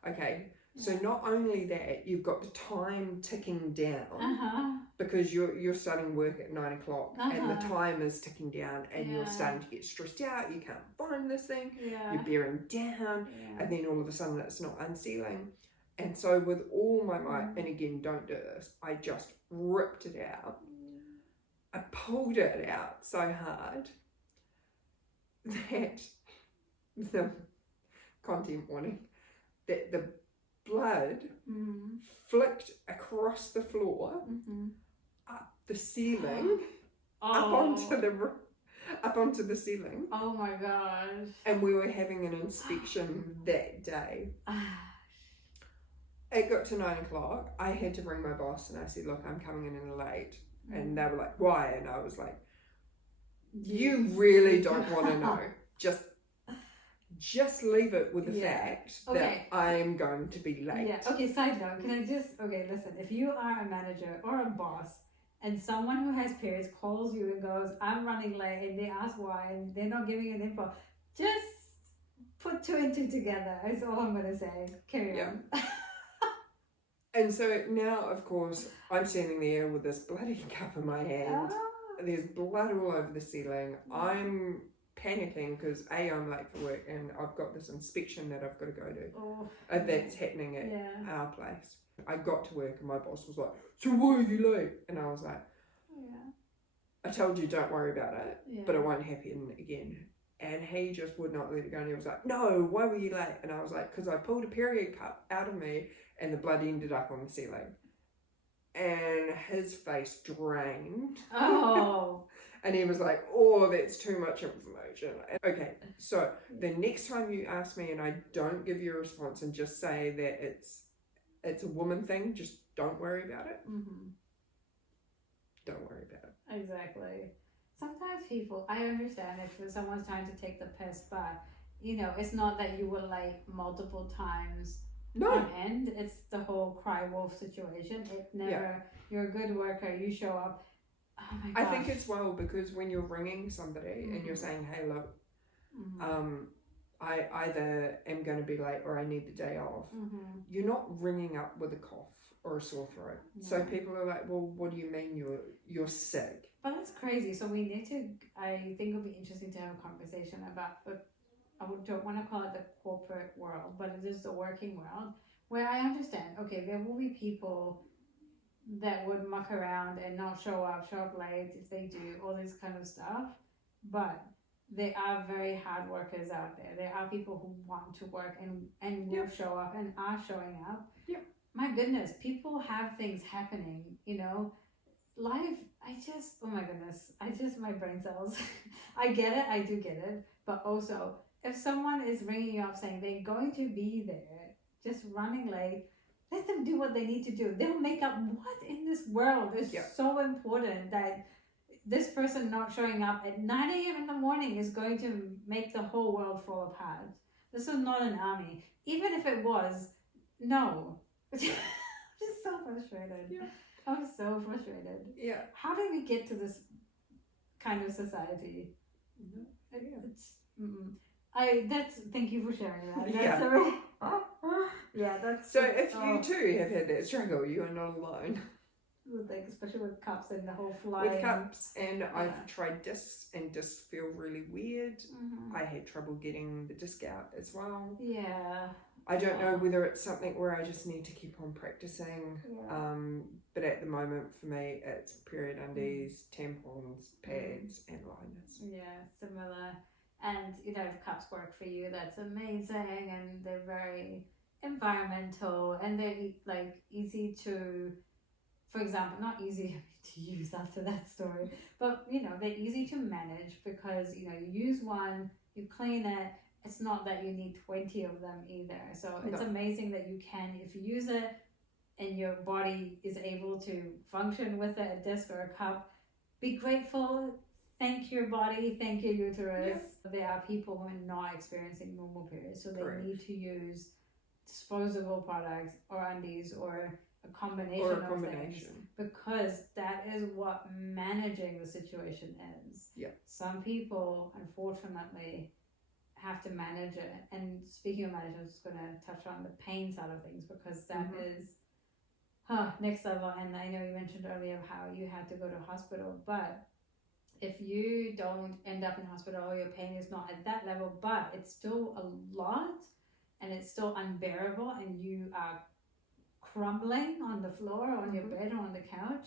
Okay. So not only that, you've got the time ticking down because you're starting work at 9 o'clock and the time is ticking down, and you're starting to get stressed out. You can't find this thing. You're bearing down, and then all of a sudden it's not unsealing. And so with all my might, and again, don't do this, I just ripped it out. I pulled it out so hard that the content warning, that the blood flicked across the floor, up the ceiling, up onto the ceiling. Oh my gosh. And we were having an inspection that day. It got to 9 o'clock. I had to ring my boss and I said, look, I'm coming in late. And they were like, why? And I was like, you really don't want to know. Just leave it with the fact that I'm going to be late. Okay, side note, listen, if you are a manager or a boss and someone who has periods calls you and goes, I'm running late, and they ask why and they're not giving an info, just put 2 and 2 together. That's all I'm going to say. Carry on. And so now, of course, I'm standing there with this bloody cup in my hand. There's blood all over the ceiling. I'm panicking because I'm late for work and I've got this inspection that I've got to go to that's happening at our place. I got to work and my boss was like, so why are you late? And I was like, I told you don't worry about it, but it won't happen again. And he just would not let it go, and he was like, no, why were you late? And I was like, because I pulled a period cup out of me and the blood ended up on the ceiling. and his face drained. Oh. And he was like, oh, that's too much information. Okay, so the next time you ask me and I don't give you a response and just say that it's a woman thing, just don't worry about it. Don't worry about it. Exactly. Sometimes people, I understand if someone's trying to take the piss, but you know, it's not that you were like multiple times on end. It's the whole cry wolf situation. It never, you're a good worker, you show up. Oh my gosh. I think it's because when you're ringing somebody and you're saying, hey, look, I either am going to be late or I need the day off, you're not ringing up with a cough or a sore throat. So people are like, well, what do you mean you're sick? But that's crazy. So we need to, I think it would be interesting to have a conversation about, I don't want to call it the corporate world, but it is the working world, where I understand, okay, there will be people that would muck around and not show up late if they do, all this kind of stuff. But there are very hard workers out there. There are people who want to work and will show up and are showing up. My goodness, people have things happening, you know. Life, oh my goodness, my brain cells. I get it, I do get it. But also, if someone is ringing you up saying they're going to be there, just running late, let them do what they need to do. They'll make up what in this world is so important that this person not showing up at 9 a.m. in the morning is going to make the whole world fall apart. This is not an army. Even if it was, no. I'm just so frustrated. I'm so frustrated. How did we get to this kind of society? Thank you for sharing that. That's so if you too have had that struggle, you are not alone. Like, especially with cups and the whole flying. With cups, and I've tried discs, and discs feel really weird. I had trouble getting the disc out as well. I don't know whether it's something where I just need to keep on practicing. But at the moment, for me, it's period undies, tampons, pads, and liners. Similar. And you know, if cups work for you, that's amazing, and they're very environmental, and they're like easy to, for example, not easy to use after that story, but you know, they're easy to manage because you know, you use one, you clean it. It's not that you need 20 of them either. So it's amazing that you can, if you use it and your body is able to function with it, a disc or a cup, be grateful. Thank your body, thank your uterus. There are people who are not experiencing normal periods, so they need to use disposable products or undies or a combination of things, because that is what managing the situation is. Some people, unfortunately, have to manage it. And speaking of management, I'm just going to touch on the pain side of things, because that is next level. And I know you mentioned earlier how you had to go to hospital, but if you don't end up in hospital, or your pain is not at that level, but it's still a lot and it's still unbearable, and you are crumbling on the floor or on your bed or on the couch,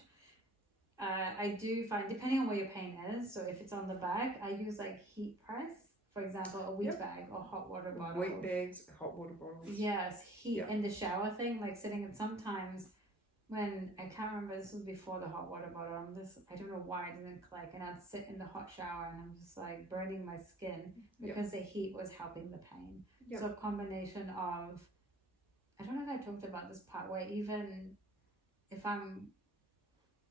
I do find, depending on where your pain is, so if it's on the back, I use like heat press, for example, a wheat bag or hot water bottle. Wheat bags, hot water bottles. Yes, heat in the shower thing, like sitting, and sometimes when, I can't remember, this was before the hot water bottle, I don't know why it didn't click, and I'd sit in the hot shower and I'm just like burning my skin because the heat was helping the pain. So a combination of, I don't know if I talked about this part, where even if I'm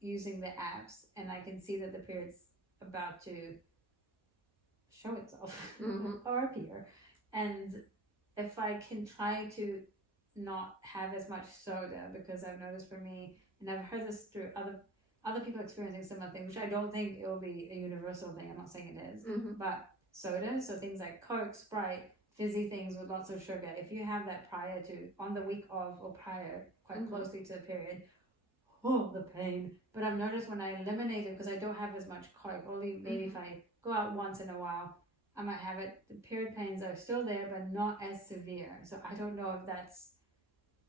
using the apps and I can see that the period's about to show itself or appear, and if I can try to not have as much soda, because I've noticed for me, and I've heard this through other people experiencing similar things, which I don't think it will be a universal thing, I'm not saying it is, but soda, so things like Coke, Sprite, fizzy things with lots of sugar, if you have that prior to, on the week of or prior, quite closely to the period, the pain. But I've noticed when I eliminate it, because I don't have as much Coke, only maybe if I go out once in a while, I might have it, the period pains are still there, but not as severe. So I don't know if that's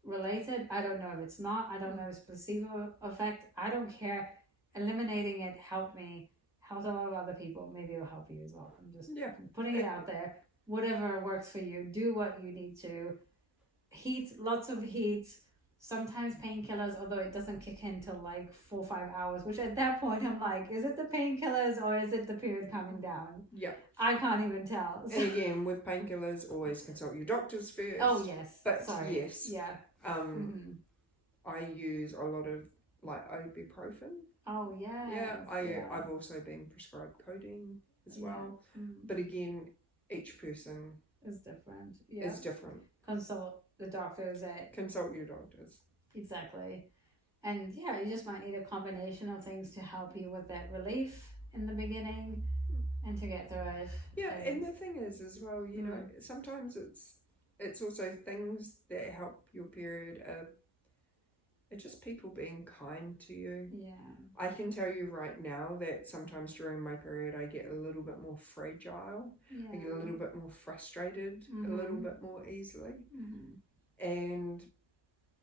related, I don't know if it's not, I don't know if it's placebo effect, I don't care. Eliminating it helped me, helped a lot of other people, maybe it'll help you as well. I'm just putting it out there. Whatever works for you, do what you need to. Heat, lots of heat, sometimes painkillers, although it doesn't kick in till like 4 or 5 hours, which at that point I'm like, is it the painkillers or is it the period coming down? Yeah. I can't even tell. And again, with painkillers, always consult your doctors first. Oh yes. But sorry. yes. Yeah. I use a lot of like ibuprofen. Oh yeah. Yeah. I've also been prescribed codeine as well. But again, each person is different. Yeah. Is different. Consult the doctors Consult your doctors. Exactly. And yeah, you just might need a combination of things to help you with that relief in the beginning and to get through it. Yeah, and the thing is as well, you know, sometimes it's also things that help your period. It's just people being kind to you. Yeah. I can tell you right now that sometimes during my period I get a little bit more fragile. Yeah. I get a little bit more frustrated, a little bit more easily. And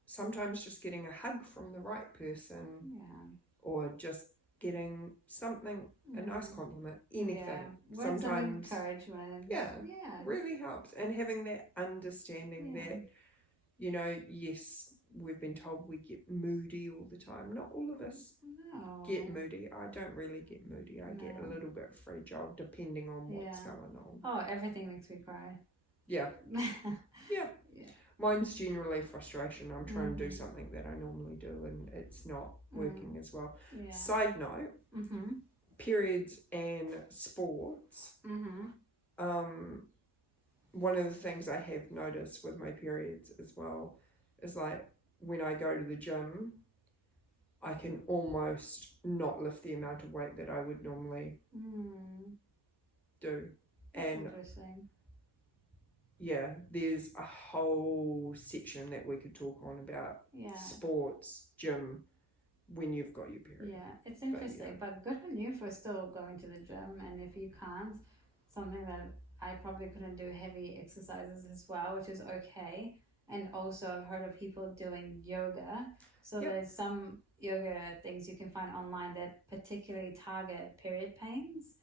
sometimes just getting a hug from the right person or just getting something, a nice compliment, anything. Words sometimes of encouragement. Yeah. Really helps. And having that understanding that, you know, yes, we've been told we get moody all the time. Not all of us get moody. I don't really get moody. I get a little bit fragile depending on what's going on. Oh, everything makes me cry. Yeah. Yeah. Mine's generally frustration. I'm trying to do something that I normally do and it's not working as well. Yeah. Side note, periods and sports. One of the things I have noticed with my periods as well is like when I go to the gym, I can almost not lift the amount of weight that I would normally do. And yeah, there's a whole section that we could talk on about sports, gym, when you've got your period. Yeah, it's interesting, but good on you for still going to the gym. And if you can't, something that I probably couldn't do heavy exercises as well, which is okay. And also I've heard of people doing yoga. So there's some yoga things you can find online that particularly target period pains.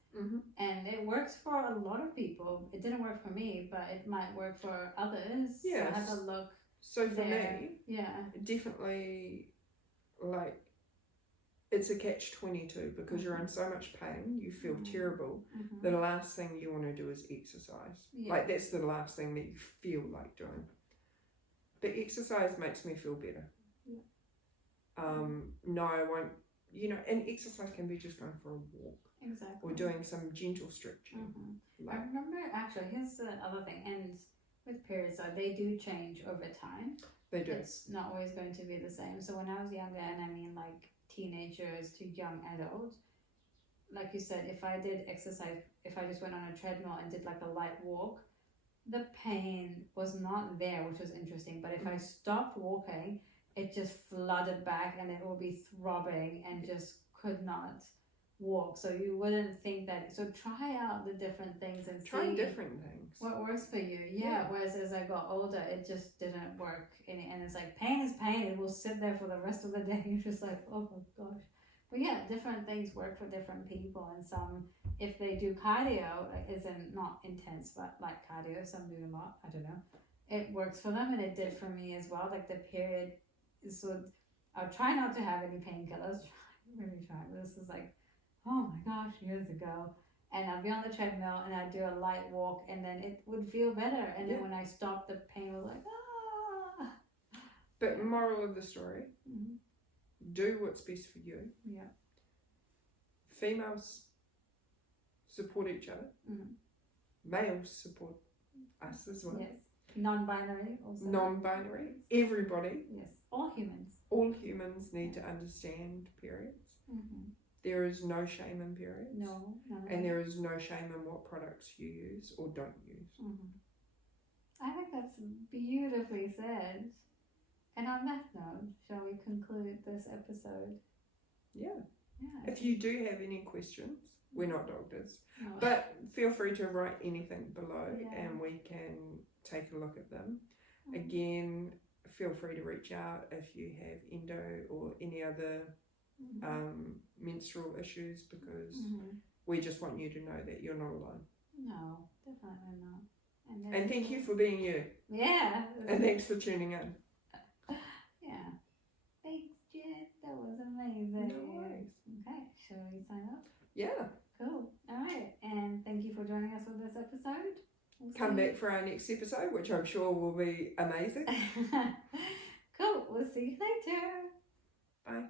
And it works for a lot of people. It didn't work for me, but it might work for others. Yes. So have a look. So for me, definitely, like, it's a catch-22 because you're in so much pain, you feel terrible. The last thing you want to do is exercise. Like, that's the last thing that you feel like doing. But exercise makes me feel better. No, I won't, you know, and exercise can be just going for a walk. Exactly. Or doing some gentle stretching. I remember, actually, here's the other thing, and with periods, they do change over time. They do. It's not always going to be the same. So when I was younger, and I mean like teenagers to young adults, like you said, if I did exercise, if I just went on a treadmill and did like a light walk, the pain was not there, which was interesting. But if I stopped walking, it just flooded back and it would be throbbing and just could not walk. So you wouldn't think that. So try out the different things and try see different things. What works for you. Whereas as I got older, it just didn't work. And it's like, pain is pain. It will sit there for the rest of the day. You're just like, oh my gosh. But yeah, different things work for different people. And some, if they do cardio, isn't not intense, but like cardio, some do a lot. I don't know. It works for them, and it did for me as well. Like the period, so I'll try not to have any painkillers. Really try. This is like, oh my gosh, years ago. And I'd be on the treadmill and I'd do a light walk and then it would feel better. And then when I stopped, the pain was like, ah. But moral of the story, do what's best for you. Yeah. Females support each other. Males support us as well. Yes. Non-binary also. Non-binary. Everybody. Yes. All humans. All humans need to understand periods. There is no shame in periods. No. And there is no shame in what products you use or don't use. I think that's beautifully said. And on that note, shall we conclude this episode? Yeah. If you do have any questions, we're not doctors, but feel free to write anything below and we can take a look at them. Again, feel free to reach out if you have endo or any other menstrual issues, because we just want you to know that you're not alone. No, definitely not. And thank you for being you. Yeah. And thanks for tuning in. Yeah. episode. Come back for our next episode, which I'm sure will be amazing. Cool. We'll see you later. Bye.